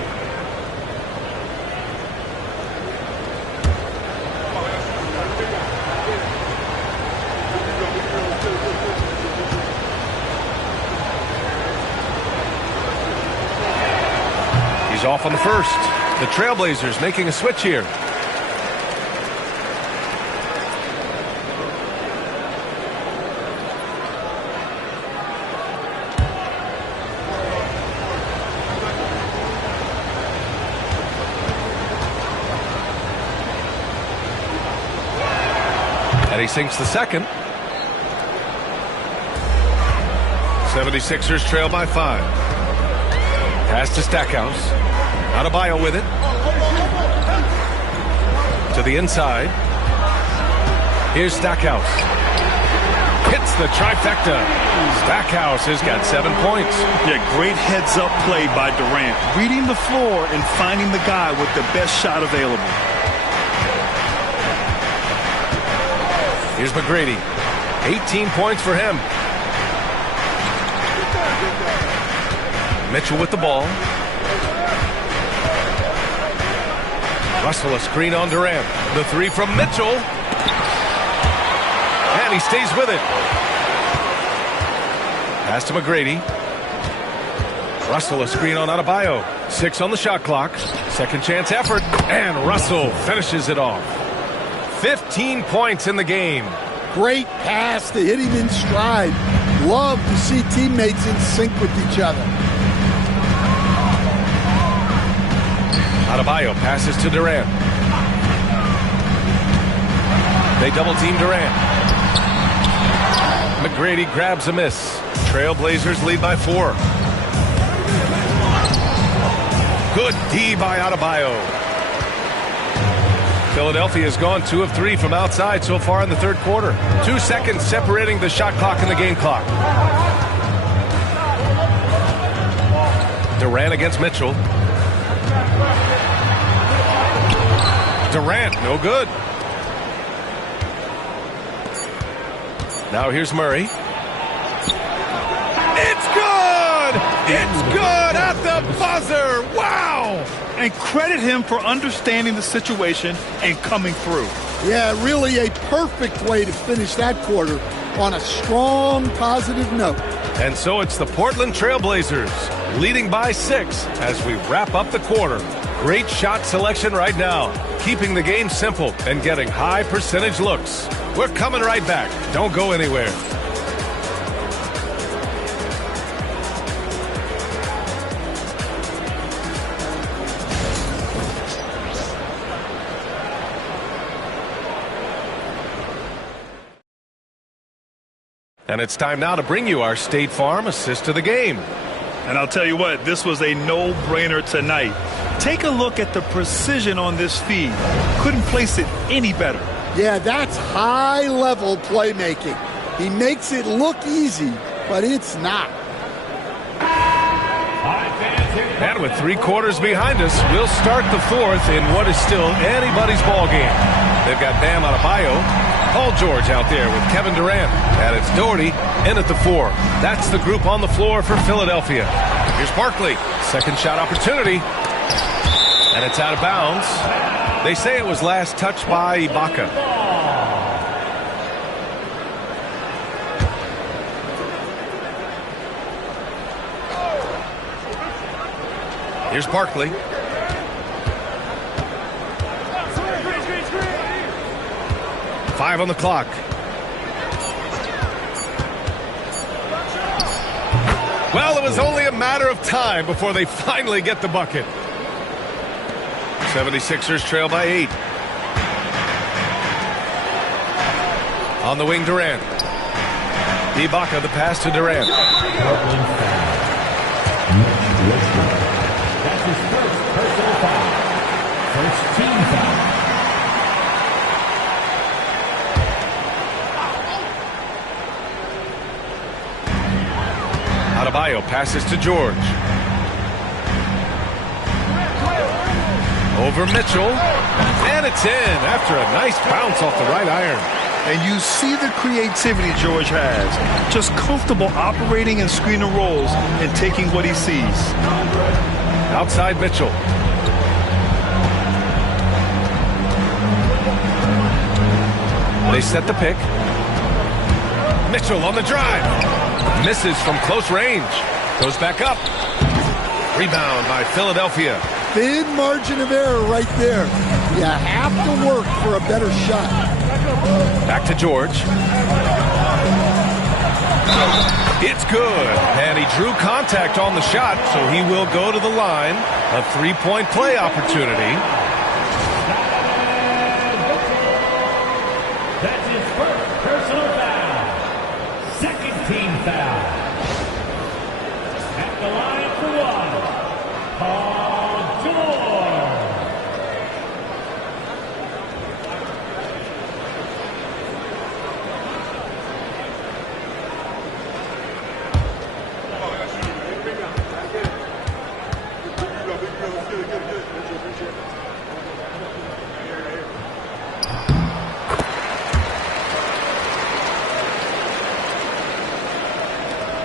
He's off on the first. The Trailblazers making a switch here. And he sinks the second. 76ers trail by 5. Pass to Stackhouse. Adebayo with it. To the inside. Here's Stackhouse. Hits the trifecta. Stackhouse has got 7 points. Yeah, great heads-up play by Durant. Reading the floor and finding the guy with the best shot available. Here's McGrady. 18 points for him. Mitchell with the ball. Russell a screen on Durant. The 3 from Mitchell. And he stays with it. Pass to McGrady. Russell a screen on Adebayo. 6 on the shot clock. Second chance effort. And Russell finishes it off. 15 points in the game. Great pass to hit him in stride. Love to see teammates in sync with each other. Adebayo passes to Durant. They double team Durant. McGrady grabs a miss. Trailblazers lead by 4. Good D by Adebayo. Philadelphia has gone 2 of 3 from outside so far in the third quarter. 2 seconds separating the shot clock and the game clock. Durant against Mitchell. Durant, no good. Now here's Murray. It's good! It's good at the buzzer! Wow! And credit him for understanding the situation and coming through. Yeah, really a perfect way to finish that quarter on a strong, positive note. And so it's the Portland Trailblazers leading by 6 as we wrap up the quarter. Great shot selection right now, keeping the game simple and getting high percentage looks. We're coming right back. Don't go anywhere. And it's time now to bring you our State Farm assist of the game. And I'll tell you what, this was a no-brainer tonight. Take a look at the precision on this feed. Couldn't place it any better. Yeah, that's high-level playmaking. He makes it look easy, but it's not. And with 3 quarters behind us, we'll start the 4th in what is still anybody's ball game. They've got Bam Adebayo, Paul George out there with Kevin Durant, and it's Doherty in at the 4. That's the group on the floor for Philadelphia. Here's Barkley, second shot opportunity, and it's out of bounds. They say it was last touched by Ibaka. Here's Barkley. Five on the clock. Well, it was only a matter of time before they finally get the bucket. 76ers trail by 8. On the wing, Durant. Ibaka, the pass to Durant. That's his first personal foul. First team foul. Adebayo passes to George. Over Mitchell. And it's in after a nice bounce off the right iron. And you see the creativity George has. Just comfortable operating in screen and rolls and taking what he sees. Outside Mitchell. They set the pick. Mitchell on the drive. Misses from close range. Goes back up. Rebound by Philadelphia. Thin margin of error right there. You have to work for a better shot. Back to George. It's good. And he drew contact on the shot, so he will go to the line. A three-point play opportunity. That's his first personal foul. Second team foul. At the line for one, Paul George.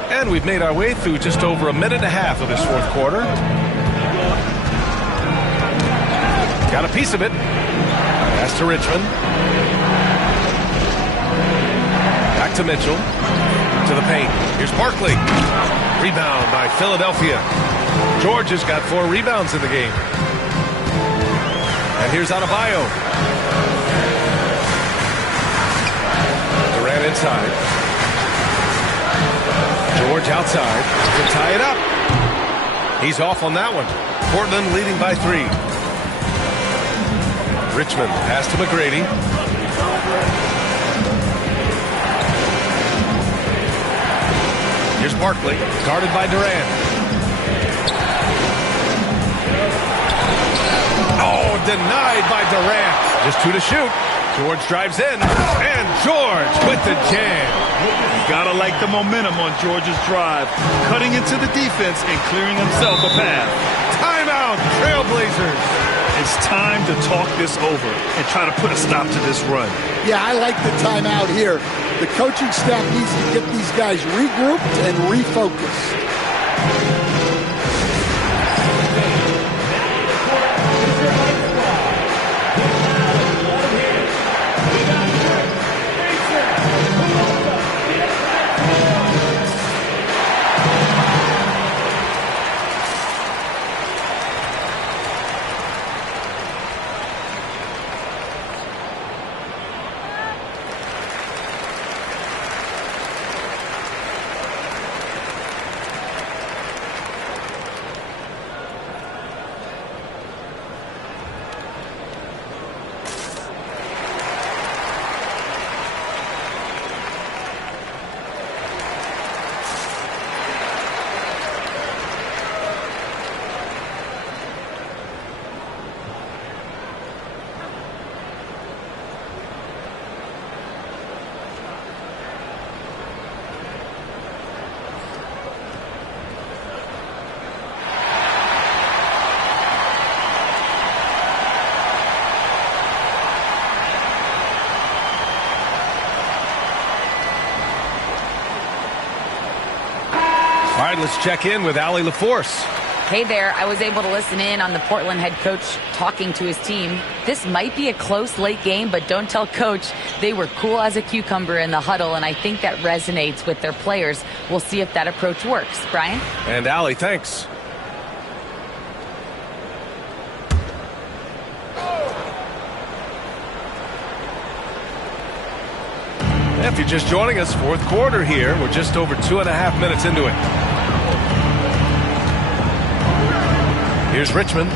And we've made our way through just over a minute and a half of this fourth quarter. Got a piece of it. Pass to Richmond. Back to Mitchell. To the paint. Here's Barkley. Rebound by Philadelphia. George has got 4 rebounds in the game. And here's Adebayo. Durant inside. George outside to tie it up. He's off on that one. Portland leading by 3. Richmond pass to McGrady. Here's Barkley, guarded by Durant. Oh, denied by Durant. Just 2 to shoot. George drives in, and George with the jam. Gotta like the momentum on George's drive, cutting into the defense and clearing himself a path. Timeout, Trailblazers. It's time to talk this over and try to put a stop to this run. Yeah, I like the timeout here. The coaching staff needs to get these guys regrouped and refocused. All right, let's check in with Allie LaForce. Hey there, I was able to listen in on the Portland head coach talking to his team. This might be a close late game, but don't tell coach. They were cool as a cucumber in the huddle, and I think that resonates with their players. We'll see if that approach works. Brian? And Allie, thanks. If you're just joining us, fourth quarter here. We're just over 2.5 minutes into it. Here's Richmond.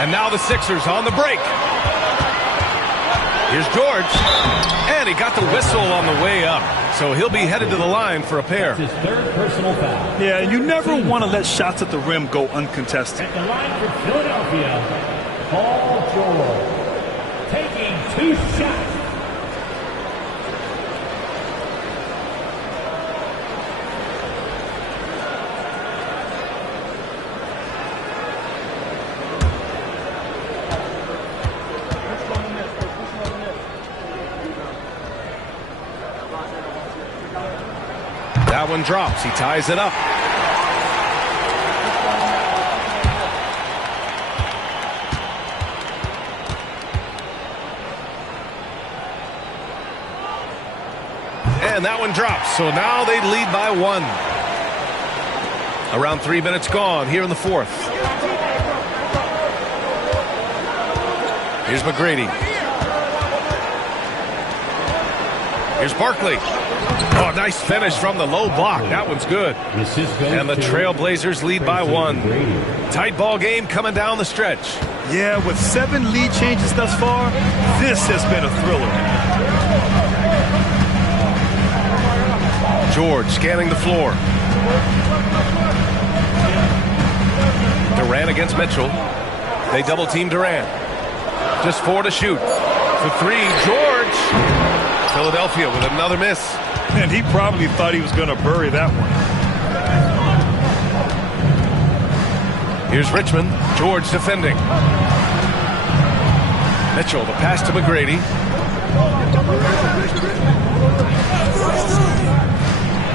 And now the Sixers on the break. Here's George. And he got the whistle on the way up. So he'll be headed to the line for a pair. His third personal foul. Yeah, and you never want to let shots at the rim go uncontested. At the line for Philadelphia, Paul George. Taking 2 shots. That one drops. He ties it up. And that one drops. So now they lead by 1. Around 3 minutes gone here in the fourth. Here's McGrady. Here's Barkley. Oh, nice finish from the low block. That one's good. And the Trailblazers lead by 1. Tight ball game coming down the stretch. Yeah, with 7 lead changes thus far, this has been a thriller. George scanning the floor. Durant against Mitchell. They double team Durant. Just 4 to shoot. For 3, George. Philadelphia with another miss. And he probably thought he was going to bury that one. Here's Richmond. George defending. Mitchell, the pass to McGrady.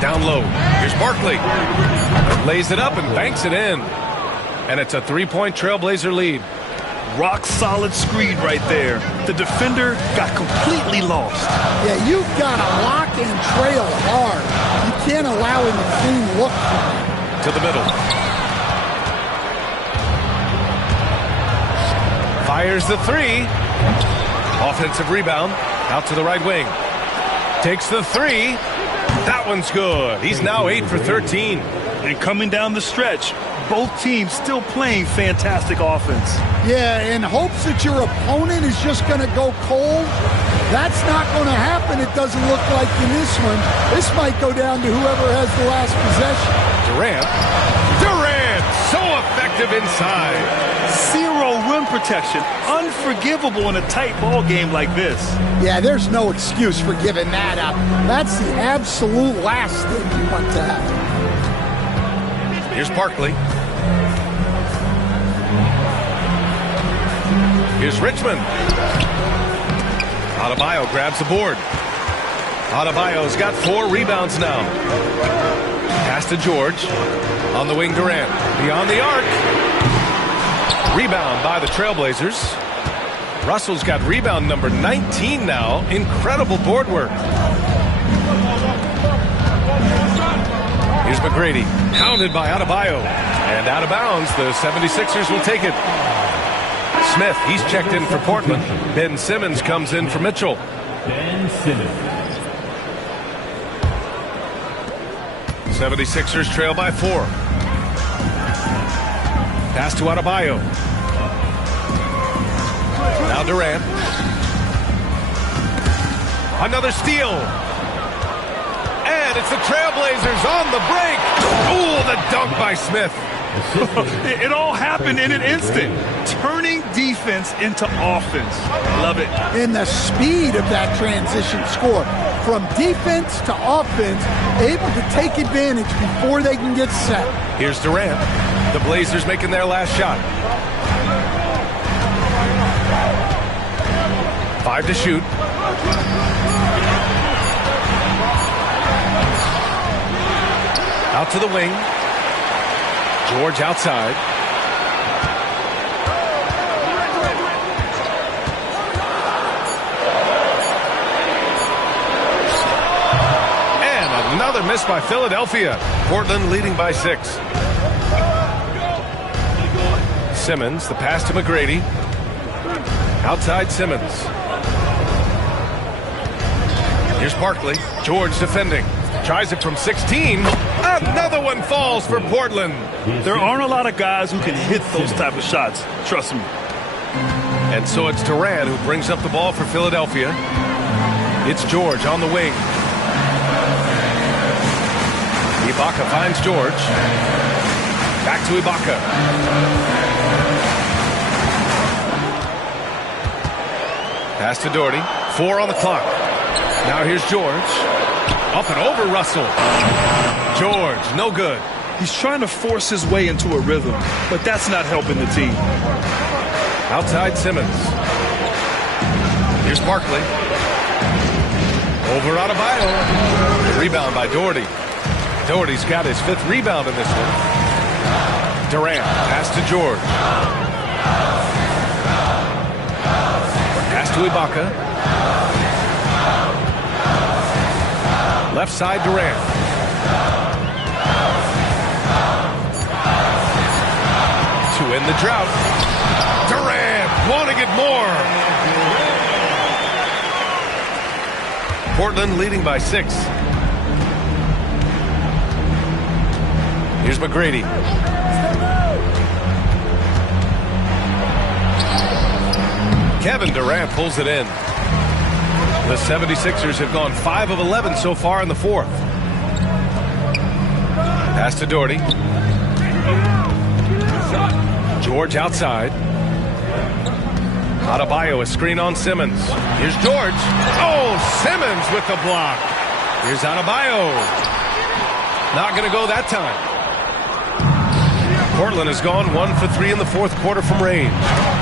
Down low. Here's Barkley. Lays it up and banks it in. And it's a 3-point Trailblazer lead. Rock solid screen right there. The defender got completely lost. Yeah, you've got to lock and trail hard. You can't allow him a clean look. To the middle. Fires the 3. Offensive rebound. Out to the right wing. Takes the 3. That one's good. He's now 8 for 13. And coming down the stretch, both teams still playing fantastic offense. Yeah, in hopes that your opponent is just going to go cold, That's not going to happen, it doesn't look like in this one. This might go down to whoever has the last possession. Durant, so effective inside. Zero rim protection. Unforgivable in a tight ball game like this. Yeah, there's no excuse for giving that up. That's the absolute last thing you want to happen. Here's Barkley. Here's Richmond. Adebayo grabs the board. Adebayo's got 4 rebounds now. Pass to George. On the wing, Durant. Beyond the arc. Rebound by the Trailblazers. Russell's got rebound number 19 now. Incredible board work. Here's McGrady. Pounded by Adebayo. And out of bounds, the 76ers will take it. Smith, he's checked in for Portland. Ben Simmons comes in for Mitchell. Ben Simmons. 76ers trail by 4. Pass to Adebayo. Now Durant. Another steal. And it's the Trailblazers on the break. Ooh, the dunk by Smith. It all happened in an instant. Turning defense into offense. Love it. And the speed of that transition score. From defense to offense, able to take advantage before they can get set. Here's Durant. The Blazers making their last shot. 5 to shoot. Out to the wing. George outside. And another miss by Philadelphia. Portland leading by 6. Simmons, the pass to McGrady. Outside Simmons. Here's Barkley. George defending. Tries it from 16. Another one falls for Portland. There aren't a lot of guys who can hit those type of shots. Trust me. And so it's Durant who brings up the ball for Philadelphia. It's George on the wing. Ibaka finds George. Back to Ibaka. Pass to Doherty. 4 on the clock. Now here's George. Up and over Russell. George, no good. He's trying to force his way into a rhythm, but that's not helping the team. Outside Simmons. Here's Barkley. Over Adebayo. Rebound by Doherty. Doherty's got his 5th rebound in this one. Durant, pass to George. Pass to Ibaka. Left side, Durant. To end the drought. Durant wanting it more. Portland leading by 6. Here's McGrady. Kevin Durant pulls it in. The 76ers have gone 5 of 11 so far in the 4th. Pass to Doherty. George outside. Adebayo, a screen on Simmons. Here's George. Oh, Simmons with the block. Here's Adebayo. Not going to go that time. Portland has gone 1 for 3 in the 4th quarter from range.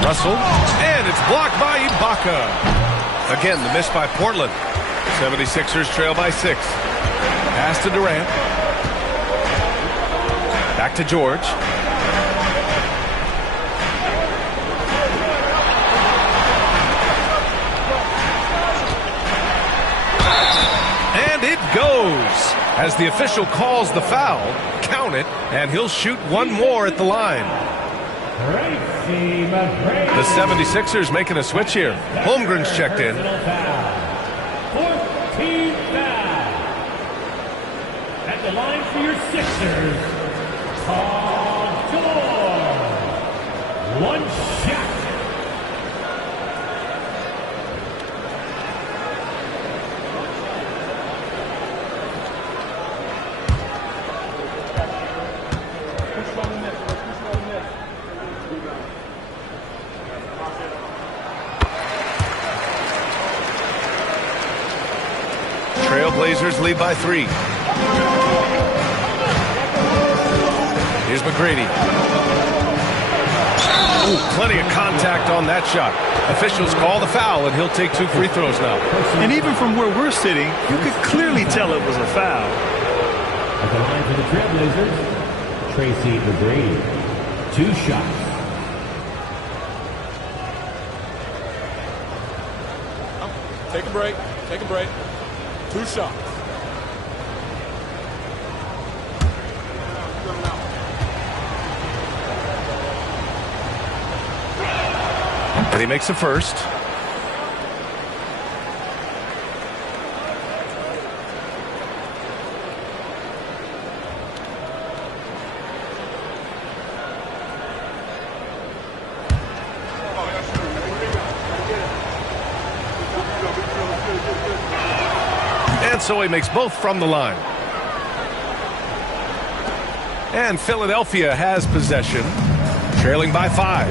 Russell. And it's blocked by Ibaka. Again, the miss by Portland. 76ers trail by 6. Pass to Durant. Back to George. And it goes. As the official calls the foul, count it, and he'll shoot one more at the line. The 76ers making a switch here. Holmgren's checked in. 14 foul. At the line for your Sixers, Paul George. One shot. Trailblazers lead by 3. Here's McGrady. Ooh, plenty of contact on that shot. Officials call the foul, and he'll take 2 free throws now. And even from where we're sitting, you could clearly tell it was a foul. At the line for the Trailblazers, Tracy McGrady. 2 shots. Take a break. Take a break. 2 shots. And he makes the first. And so he makes both from the line. And Philadelphia has possession, trailing by 5.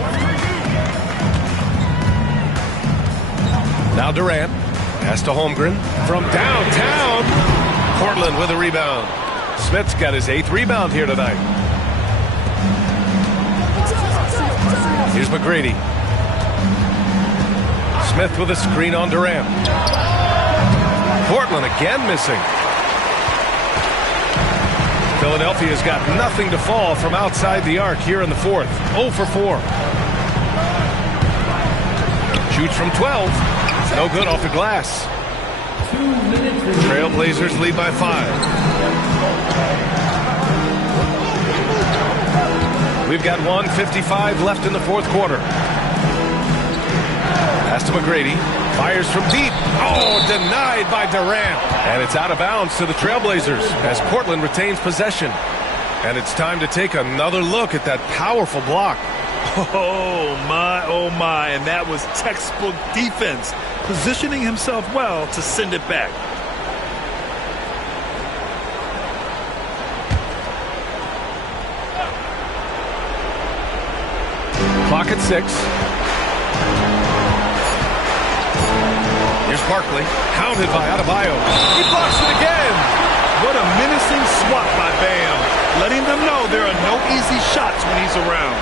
Now Durant pass to Holmgren from downtown. Portland with a rebound. Smith's got his 8th rebound here tonight. Here's McGrady. Smith with a screen on Durant. Portland again missing. Philadelphia's got nothing to fall from outside the arc here in the 4th. 0 for 4. Shoots from 12. No good off the glass. 2 minutes. Trailblazers lead by 5. We've got 1:55 left in the 4th quarter. Pass to McGrady. Fires from deep. Oh, denied by Durant. And it's out of bounds to the Trailblazers as Portland retains possession. And it's time to take another look at that powerful block. Oh, my. And that was textbook defense, positioning himself well to send it back. Clock at 6. Here's Barkley, counted by Adebayo. He blocks it again. What a menacing swat by Bam, letting them know there are no easy shots when he's around.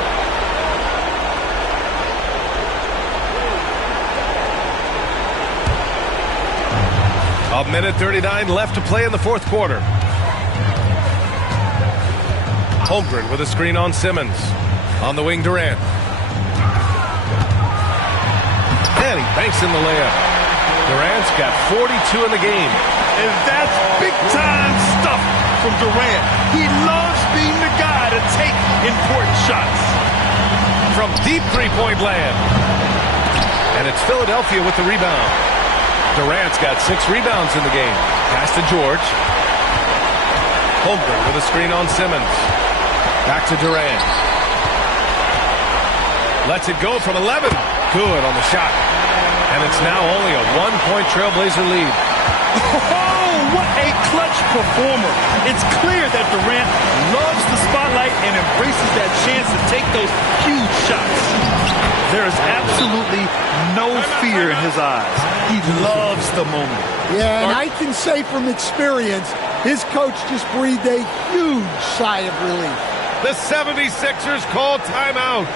A minute 39 left to play in the 4th quarter. Holmgren with a screen on Simmons. On the wing, Durant. And he banks in the layup. Durant's got 42 in the game. And that's big-time stuff from Durant. He loves being the guy to take important shots. From deep three-point land. And it's Philadelphia with the rebound. Durant's got 6 rebounds in the game. Pass to George. Holmgren with a screen on Simmons. Back to Durant. Lets it go from 11. Good on the shot. And it's now only a 1-point Trailblazer lead. Oh, what a clutch performer. It's clear that Durant loves the spotlight and embraces that chance to take those huge shots. There is absolutely no fear in his eyes. He loves the moment. Yeah, and I can say from experience, his coach just breathed a huge sigh of relief. The 76ers call timeout.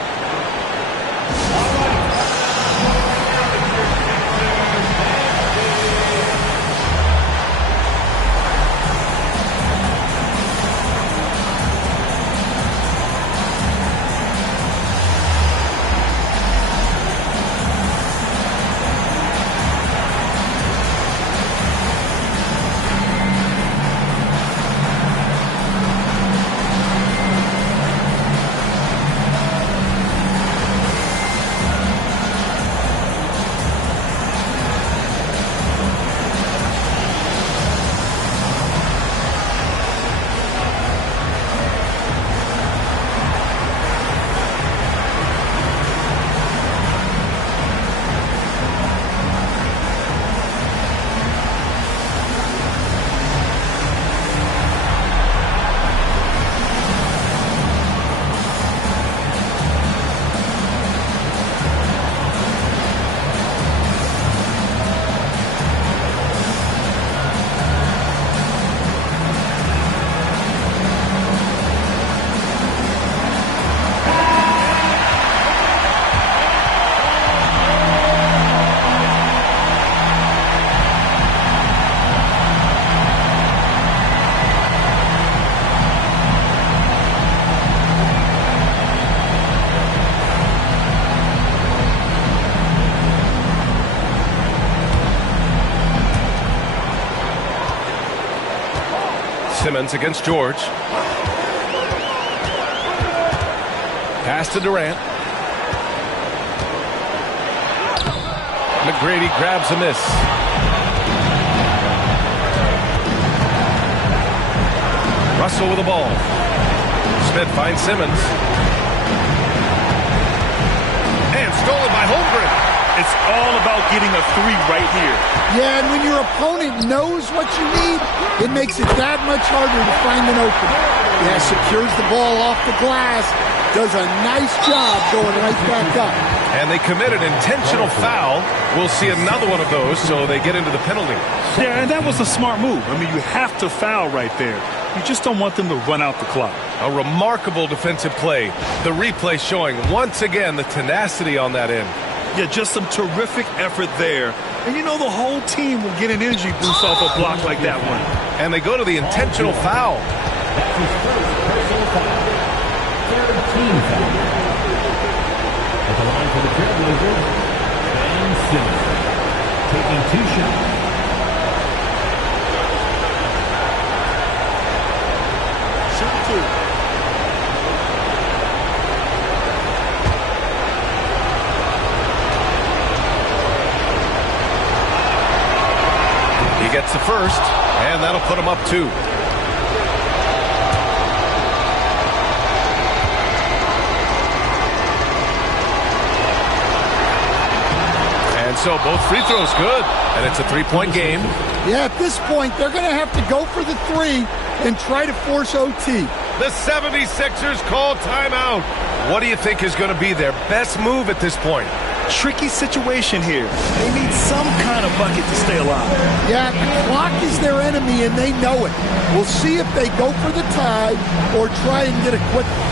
Simmons against George. Pass to Durant. McGrady grabs a miss. Russell with the ball. Smith finds Simmons. And stolen by Holmgren. It's all about getting a three right here. Yeah, and when your opponent knows what you need, it makes it that much harder to find an opening. Yeah, secures the ball off the glass, does a nice job going right back up. And they commit an intentional foul. We'll see another one of those, so they get into the penalty. Yeah, and that was a smart move. I mean, you have to foul right there. You just don't want them to run out the clock. A remarkable defensive play. The replay showing once again the tenacity on that end. Yeah, just some terrific effort there. And you know the whole team will get an energy boost off a block like that one. And they go to the intentional foul. That's his first personal foul. Third team foul. At the line for the Trailblazers, Ben Simmons. Taking 2 shots. Shoot 2. He gets the first, and that'll put him up 2. And so both free throws good, and it's a 3-point game. Yeah, at this point, they're going to have to go for the 3 and try to force OT. The 76ers call timeout. What do you think is going to be their best move at this point? Tricky situation here. They need some kind of bucket to stay alive. Yeah, the clock is their enemy, and they know it. We'll see if they go for the tie or try and get a quick one.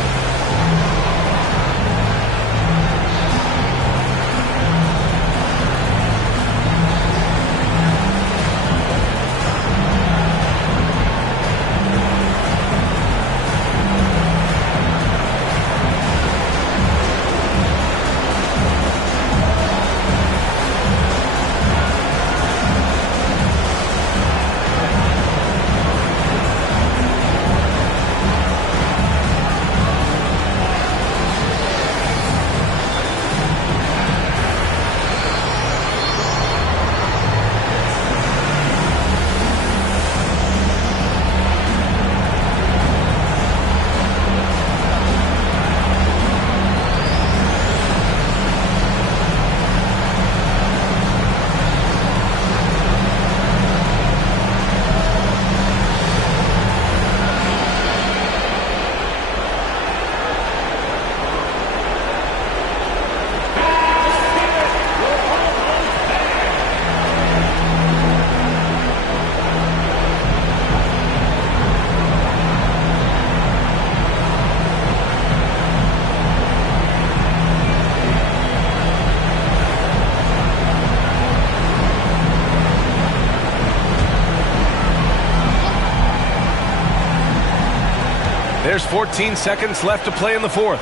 There's 14 seconds left to play in the 4th.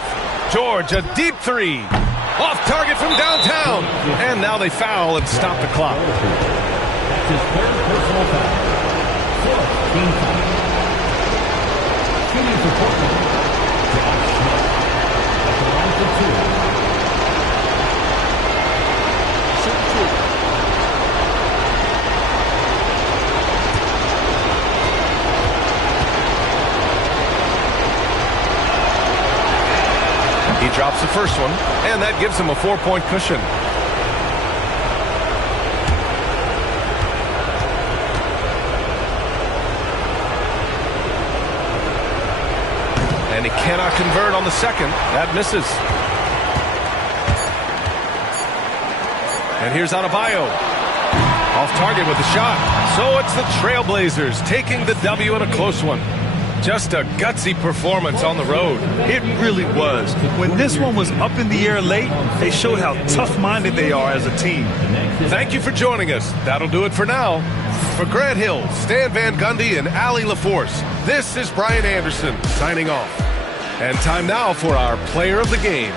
George, a deep 3. Off target from downtown. And now they foul and stop the clock. That's his 3rd personal foul. 4th team foul. Shooting for Portland, Josh Smith. At the line for 2. Shoot 2. He drops the first one, and that gives him a 4-point cushion. And he cannot convert on the second. That misses. And here's Adebayo. Off target with the shot. So it's the Trailblazers taking the W in a close one. Just a gutsy performance on the road. It really was. When this one was up in the air late, they showed how tough-minded they are as a team. Thank you for joining us. That'll do it for now. For Grant Hill, Stan Van Gundy, and Allie LaForce, this is Brian Anderson signing off. And time now for our player of the game.